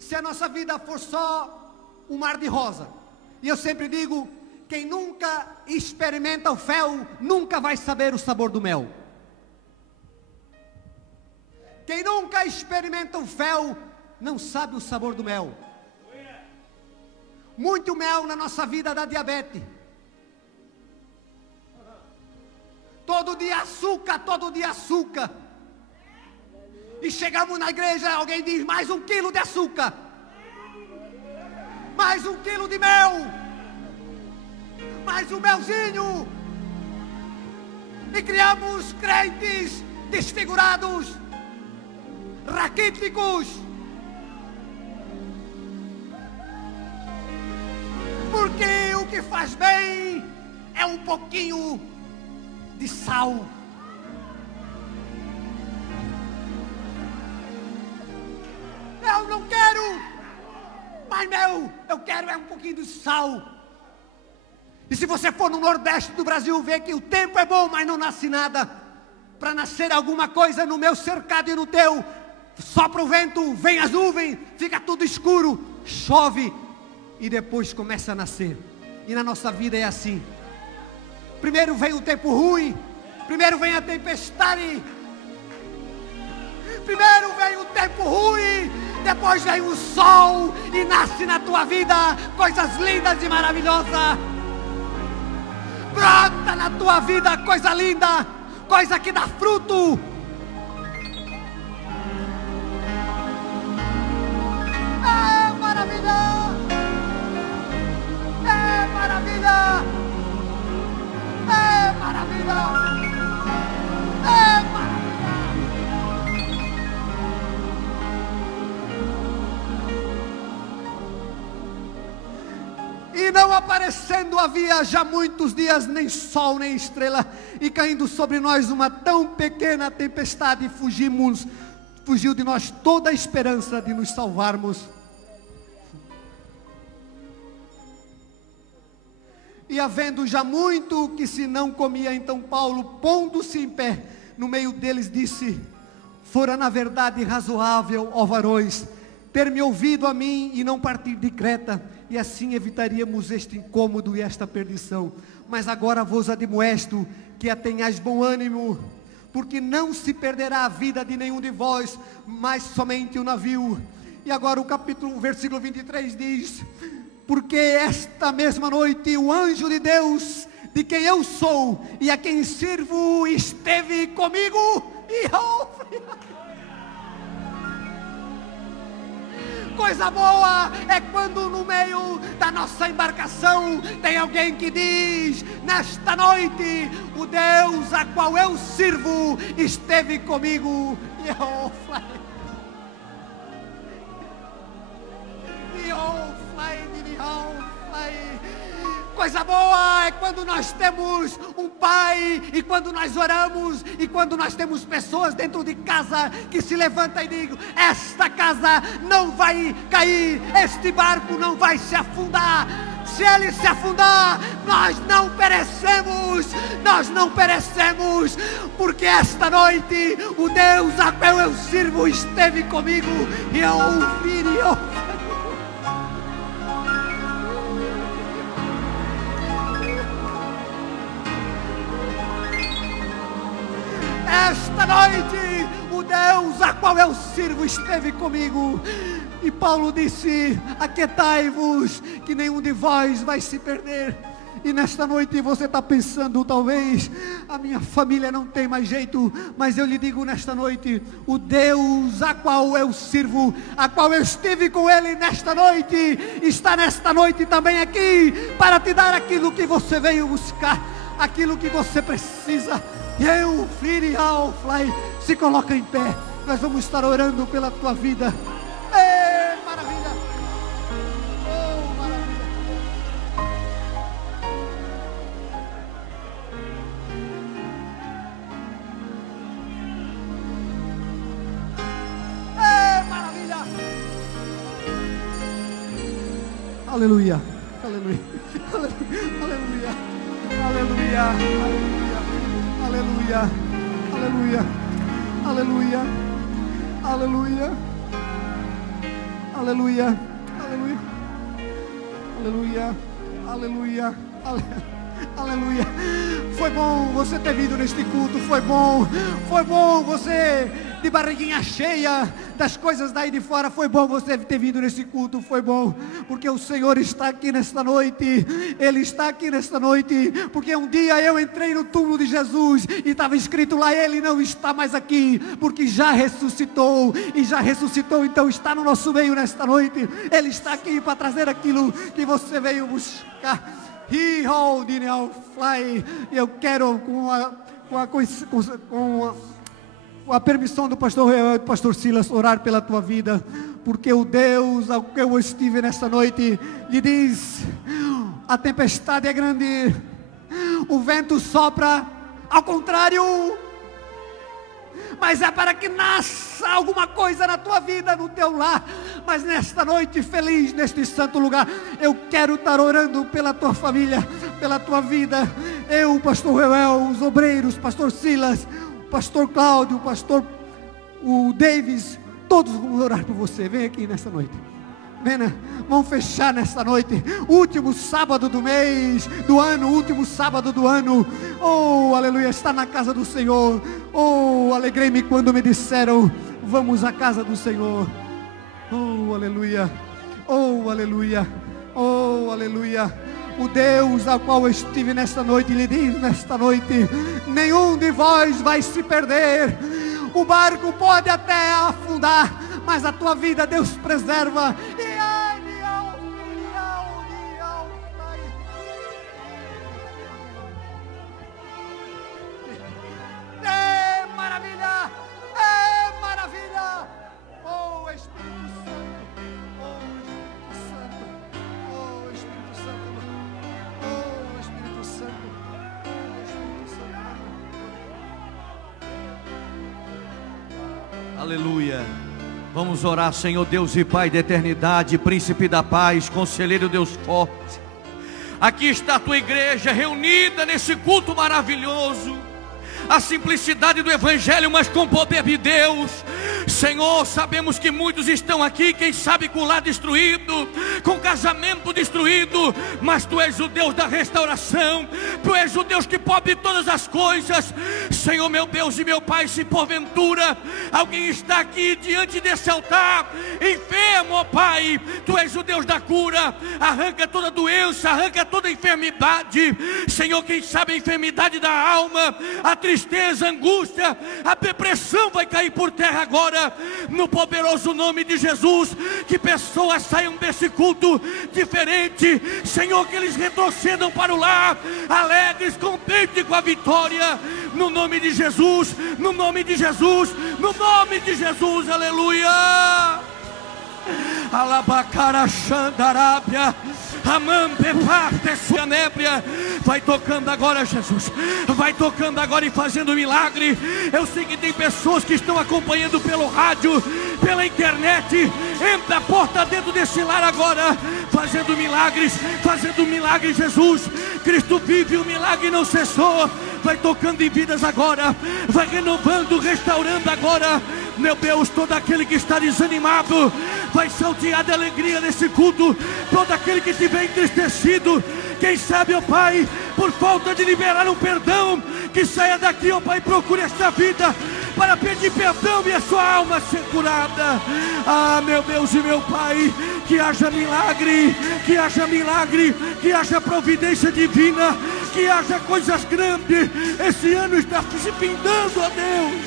Se a nossa vida for só um mar de rosa, e eu sempre digo, quem nunca experimenta o fel, nunca vai saber o sabor do mel. Quem nunca experimenta o fel, não sabe o sabor do mel. Muito mel na nossa vida dá diabetes. Todo dia açúcar, todo dia açúcar. E chegamos na igreja, alguém diz, mais 1 quilo de açúcar. Mais 1 quilo de mel. Mais um melzinho. E criamos crentes desfigurados, raquíticos. Porque o que faz bem é um pouquinho de sal. Eu não quero mais mel, eu quero é um pouquinho de sal. E se você for no Nordeste do Brasil, vê que o tempo é bom, mas não nasce nada. Para nascer alguma coisa no meu cercado e no teu, sopra o vento, vem as nuvens, fica tudo escuro, chove e depois começa a nascer. E na nossa vida é assim. Primeiro vem o tempo ruim, primeiro vem a tempestade, primeiro vem o tempo ruim, depois vem o sol e nasce na tua vida coisas lindas e maravilhosas. Brota na tua vida coisa linda, coisa que dá fruto. É maravilha, é maravilha, é maravilha, é maravilha. E não aparecendo havia já muitos dias nem sol nem estrela, e caindo sobre nós uma tão pequena tempestade, fugiu de nós toda a esperança de nos salvarmos. E havendo já muito que se não comia, então Paulo, pondo-se em pé no meio deles, disse: fora na verdade razoável, ó varões, ter me ouvido a mim e não partir de Creta, e assim evitaríamos este incômodo e esta perdição. Mas agora vos admoesto que tenhais bom ânimo, porque não se perderá a vida de nenhum de vós, mas somente o navio. E agora o versículo 23 diz: porque esta mesma noite o anjo de Deus, de quem eu sou e a quem sirvo, esteve comigo. E coisa boa é quando no meio da nossa embarcação tem alguém que diz: nesta noite o Deus a qual eu sirvo esteve comigo. Coisa boa é quando nós temos um pai, e quando nós oramos, e quando nós temos pessoas dentro de casa que se levantam e digam: esta casa não vai cair, este barco não vai se afundar. Se ele se afundar, nós não perecemos, porque esta noite o Deus a qual eu sirvo esteve comigo, e eu ouvi. Esta noite o Deus a qual eu sirvo esteve comigo. E Paulo disse: aquietai-vos, que nenhum de vós vai se perder. E nesta noite você está pensando: talvez a minha família não tem mais jeito. Mas eu lhe digo nesta noite: o Deus a qual eu sirvo, a qual eu estive com ele nesta noite, está nesta noite também aqui, para te dar aquilo que você veio buscar, aquilo que você precisa. Eu, filho, se coloca em pé. Nós vamos estar orando pela tua vida. É maravilha. Oh, maravilha. É maravilha. Aleluia. Aleluia. Aleluia. Aleluia. Aleluia. Aleluia, aleluia, aleluia, aleluia, aleluia, aleluia, aleluia, aleluia, Aleluia. Foi bom você ter vindo neste culto. Foi bom você de barriguinha cheia das coisas daí de fora. Foi bom você ter vindo nesse culto. Foi bom, porque o Senhor está aqui nesta noite. Ele está aqui nesta noite, porque um dia eu entrei no túmulo de Jesus e estava escrito lá: Ele não está mais aqui, porque já ressuscitou. E já ressuscitou, então está no nosso meio nesta noite. Ele está aqui para trazer aquilo que você veio buscar. He holding our fly. Eu quero com a permissão do pastor Real e do pastor Silas orar pela tua vida, porque o Deus ao que eu estive nesta noite lhe diz: a tempestade é grande, o vento sopra ao contrário, mas é para que nasça alguma coisa na tua vida, no teu lar. Mas nesta noite feliz, neste santo lugar, eu quero estar orando pela tua família, pela tua vida. Eu, pastor Real, os obreiros, pastor Silas, pastor Cláudio, pastor Davis, todos vão orar por você. Vem aqui nesta noite. Venha, vamos fechar nesta noite, último sábado do mês, do ano, último sábado do ano. Oh, aleluia, está na casa do Senhor. Oh, alegrei-me quando me disseram: vamos à casa do Senhor. Oh, aleluia, oh, aleluia, oh, aleluia. O Deus ao qual eu estive nesta noite lhe diz nesta noite: nenhum de vós vai se perder. O barco pode até afundar, mas a tua vida Deus preserva. É maravilha, é maravilha. Oh Espírito Santo, oh Espírito Santo, oh Espírito Santo, oh Espírito Santo, oh Espírito Santo. Aleluia. Vamos orar. Senhor Deus e Pai da eternidade, príncipe da paz, conselheiro Deus forte, aqui está a tua igreja reunida nesse culto maravilhoso. A simplicidade do evangelho, mas com poder de Deus. Senhor, sabemos que muitos estão aqui, quem sabe com o lar destruído, com casamento destruído, mas Tu és o Deus da restauração. Tu és o Deus que pode todas as coisas. Senhor, meu Deus e meu Pai, se porventura alguém está aqui diante desse altar enfermo, ó Pai, Tu és o Deus da cura. Arranca toda doença, arranca toda enfermidade. Senhor, quem sabe a enfermidade da alma, a tristeza, a angústia, a depressão vai cair por terra agora, no poderoso nome de Jesus. Que pessoas saiam desse culto diferente, Senhor, que eles retrocedam para o lar, alegres, contentes com a vitória, no nome de Jesus, no nome de Jesus, no nome de Jesus, aleluia. Alabacara Xandarábia, vai tocando agora, Jesus, vai tocando agora e fazendo milagre. Eu sei que tem pessoas que estão acompanhando pelo rádio, pela internet. Entra a porta dentro desse lar agora, fazendo milagres, Jesus. Cristo vive, o milagre não cessou. Vai tocando em vidas agora, vai renovando, restaurando agora. Meu Deus, todo aquele que está desanimado vai saltear de alegria nesse culto. Todo aquele que estiver entristecido, quem sabe, ó Pai, por falta de liberar um perdão, que saia daqui, ó Pai, procure esta vida para pedir perdão e a sua alma ser curada. Ah, meu Deus e meu Pai, que haja milagre, que haja milagre, que haja providência divina, que haja coisas grandes. Esse ano está se findando, ó Deus,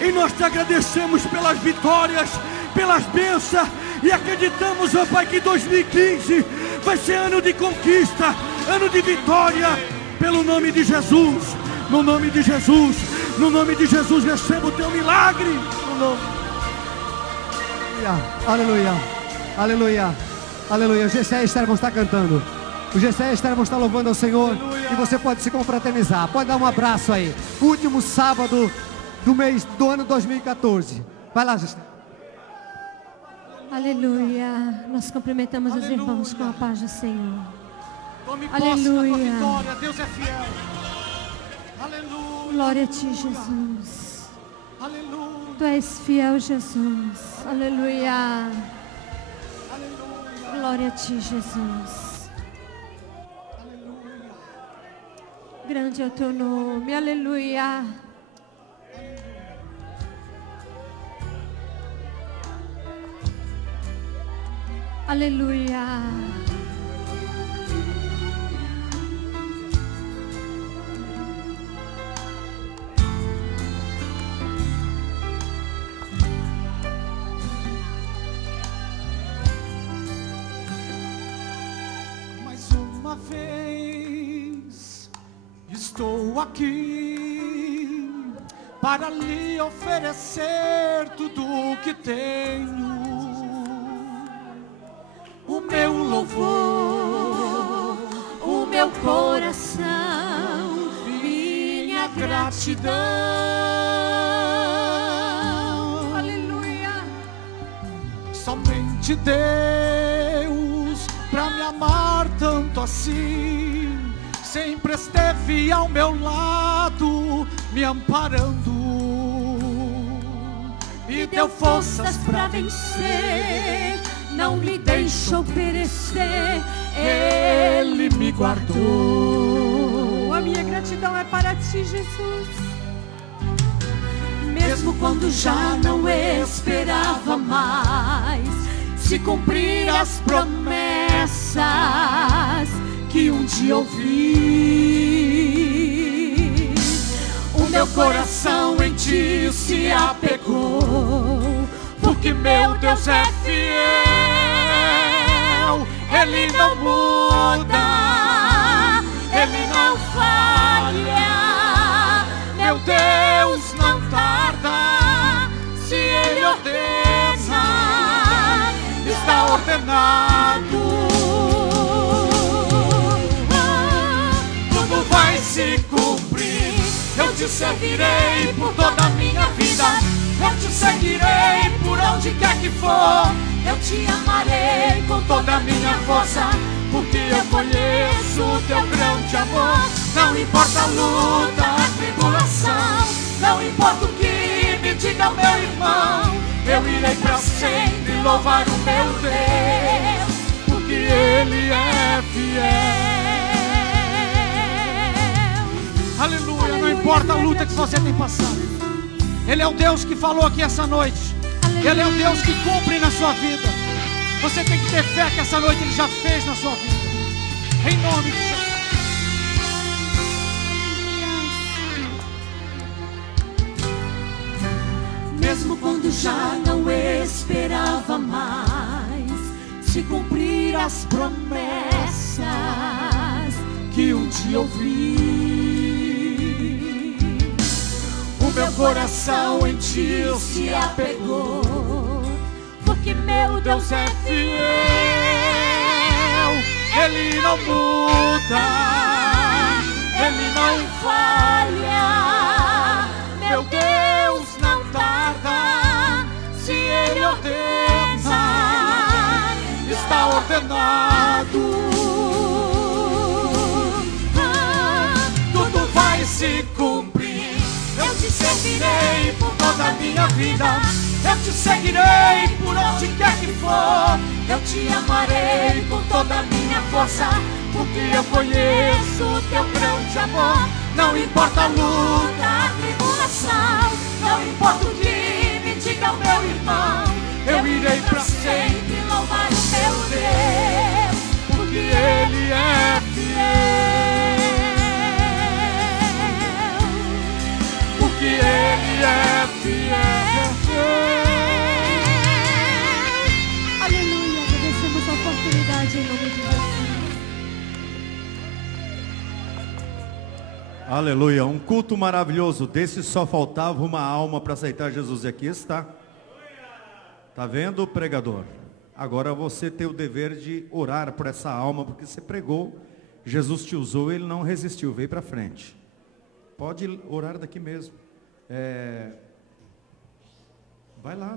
e nós te agradecemos pelas vitórias, pelas bênçãos, e acreditamos, ó Pai, que 2015 vai ser ano de conquista, ano de vitória, pelo nome de Jesus. No nome de Jesus, no nome de Jesus, receba o teu milagre, no nome. Aleluia, aleluia, aleluia. O Gessé e Esther vão estar cantando, o Gessé e Esther vão estar louvando ao Senhor, aleluia. E você pode se confraternizar, pode dar um abraço aí. Último sábado do mês do ano 2014. Vai lá, Gessé. Aleluia. Nós cumprimentamos aleluia. Os irmãos com a paz do Senhor. Tome posse aleluia. Da tua vitória. Deus é fiel. Aleluia. Glória a ti, Jesus. Aleluia. Tu és fiel, Jesus. Aleluia. Aleluia. Glória a ti, Jesus. Aleluia. Grande é o teu nome, aleluia. Aleluia. Mais uma vez estou aqui para lhe oferecer tudo o que tenho. O meu louvor, o meu coração, minha gratidão. Aleluia. Somente Deus, pra me amar tanto assim, sempre esteve ao meu lado, me amparando. Me deu forças pra vencer, não me deixou perecer, Ele me guardou. A minha gratidão é para ti, Jesus. Mesmo quando já não esperava mais se cumprir as promessas que um dia ouvi, o meu coração em ti se apegou, porque meu Deus é fiel, Ele não muda, Ele não falha, meu Deus não tarda, se Ele ordena, está ordenado, tudo vai se cumprir, eu te servirei por toda a minha vida, eu te seguirei por onde quer que for, eu te amarei com toda a minha força, porque eu conheço o teu grande amor. Não importa a luta, a tribulação, não importa o que me diga o meu irmão, eu irei para sempre louvar o meu Deus, porque Ele é fiel. Aleluia, não importa a luta que você tem passado, Ele é o Deus que falou aqui essa noite, Ele é o Deus que cumpre na sua vida. Você tem que ter fé que essa noite Ele já fez na sua vida, em nome de Jesus. Mesmo quando já não esperava mais se cumprir as promessas que um dia ouvi, o meu coração em ti se apegou, porque meu Deus é fiel, Ele não muda, Ele não falha, meu Deus não tarda, se Ele ordena, está ordenado, tudo vai se cumprir, eu te servirei por toda a minha vida, eu te seguirei por onde quer que for, eu te amarei com toda a minha força, porque eu conheço o teu grande amor. Não importa a luta, a tribulação, não importa o que me diga o meu irmão, eu irei para sempre louvar o meu Deus, porque Ele é fiel, porque Ele é fiel. Aleluia, agradecemos a oportunidade em nome de Jesus. Aleluia, um culto maravilhoso desse, só faltava uma alma para aceitar Jesus, e aqui está. Está vendo, pregador? Agora você tem o dever de orar por essa alma, porque você pregou, Jesus te usou, Ele não resistiu, veio para frente. Pode orar daqui mesmo. Vai lá,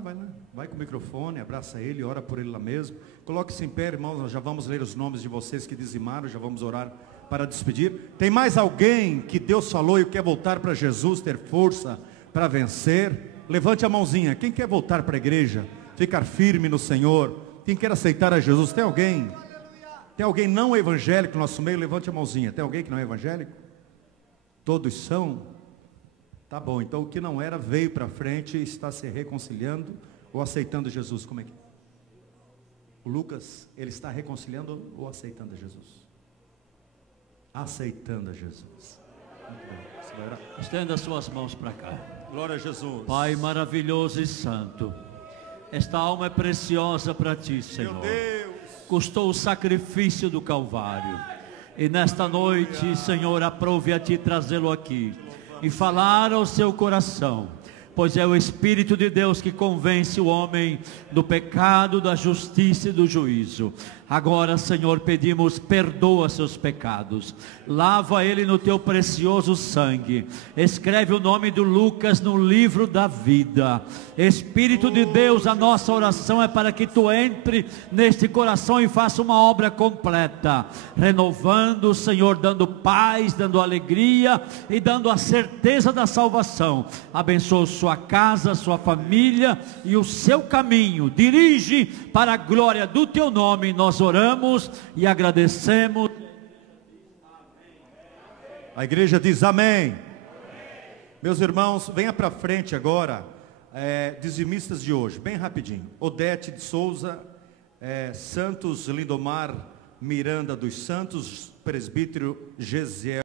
vai com o microfone, abraça ele, ora por ele lá mesmo. Coloque-se em pé, irmãos, nós já vamos ler os nomes de vocês que dizimaram, já vamos orar para despedir. Tem mais alguém que Deus falou e quer voltar para Jesus, ter força para vencer? Levante a mãozinha. Quem quer voltar para a igreja, ficar firme no Senhor? Quem quer aceitar a Jesus? Tem alguém? Tem alguém não evangélico no nosso meio? Levante a mãozinha. Tem alguém que não é evangélico? todos são? Tá bom, então o que não era veio para frente e está se reconciliando ou aceitando Jesus. Como é que é? O Lucas, ele está reconciliando ou aceitando Jesus? Aceitando a Jesus. Muito bem. Estenda as suas mãos para cá. Glória a Jesus. Pai maravilhoso e santo, esta alma é preciosa para ti, Senhor. Meu Deus. Custou o sacrifício do Calvário. E nesta noite, Senhor, aprove a ti trazê-lo aqui e falar ao seu coração, pois é o Espírito de Deus que convence o homem do pecado, da justiça e do juízo. Agora, Senhor, pedimos, perdoa seus pecados, lava ele no teu precioso sangue, escreve o nome do Lucas no livro da vida. Espírito de Deus, a nossa oração é para que tu entre neste coração e faça uma obra completa, renovando, Senhor, dando paz, dando alegria e dando a certeza da salvação. Abençoa sua casa, sua família e o seu caminho, dirige para a glória do teu nome. Nós oramos e agradecemos. A igreja diz amém. Meus irmãos, venha para frente agora, dizimistas de hoje, bem rapidinho. Odete de Souza, Santos Lindomar Miranda dos Santos, presbítero Gesiel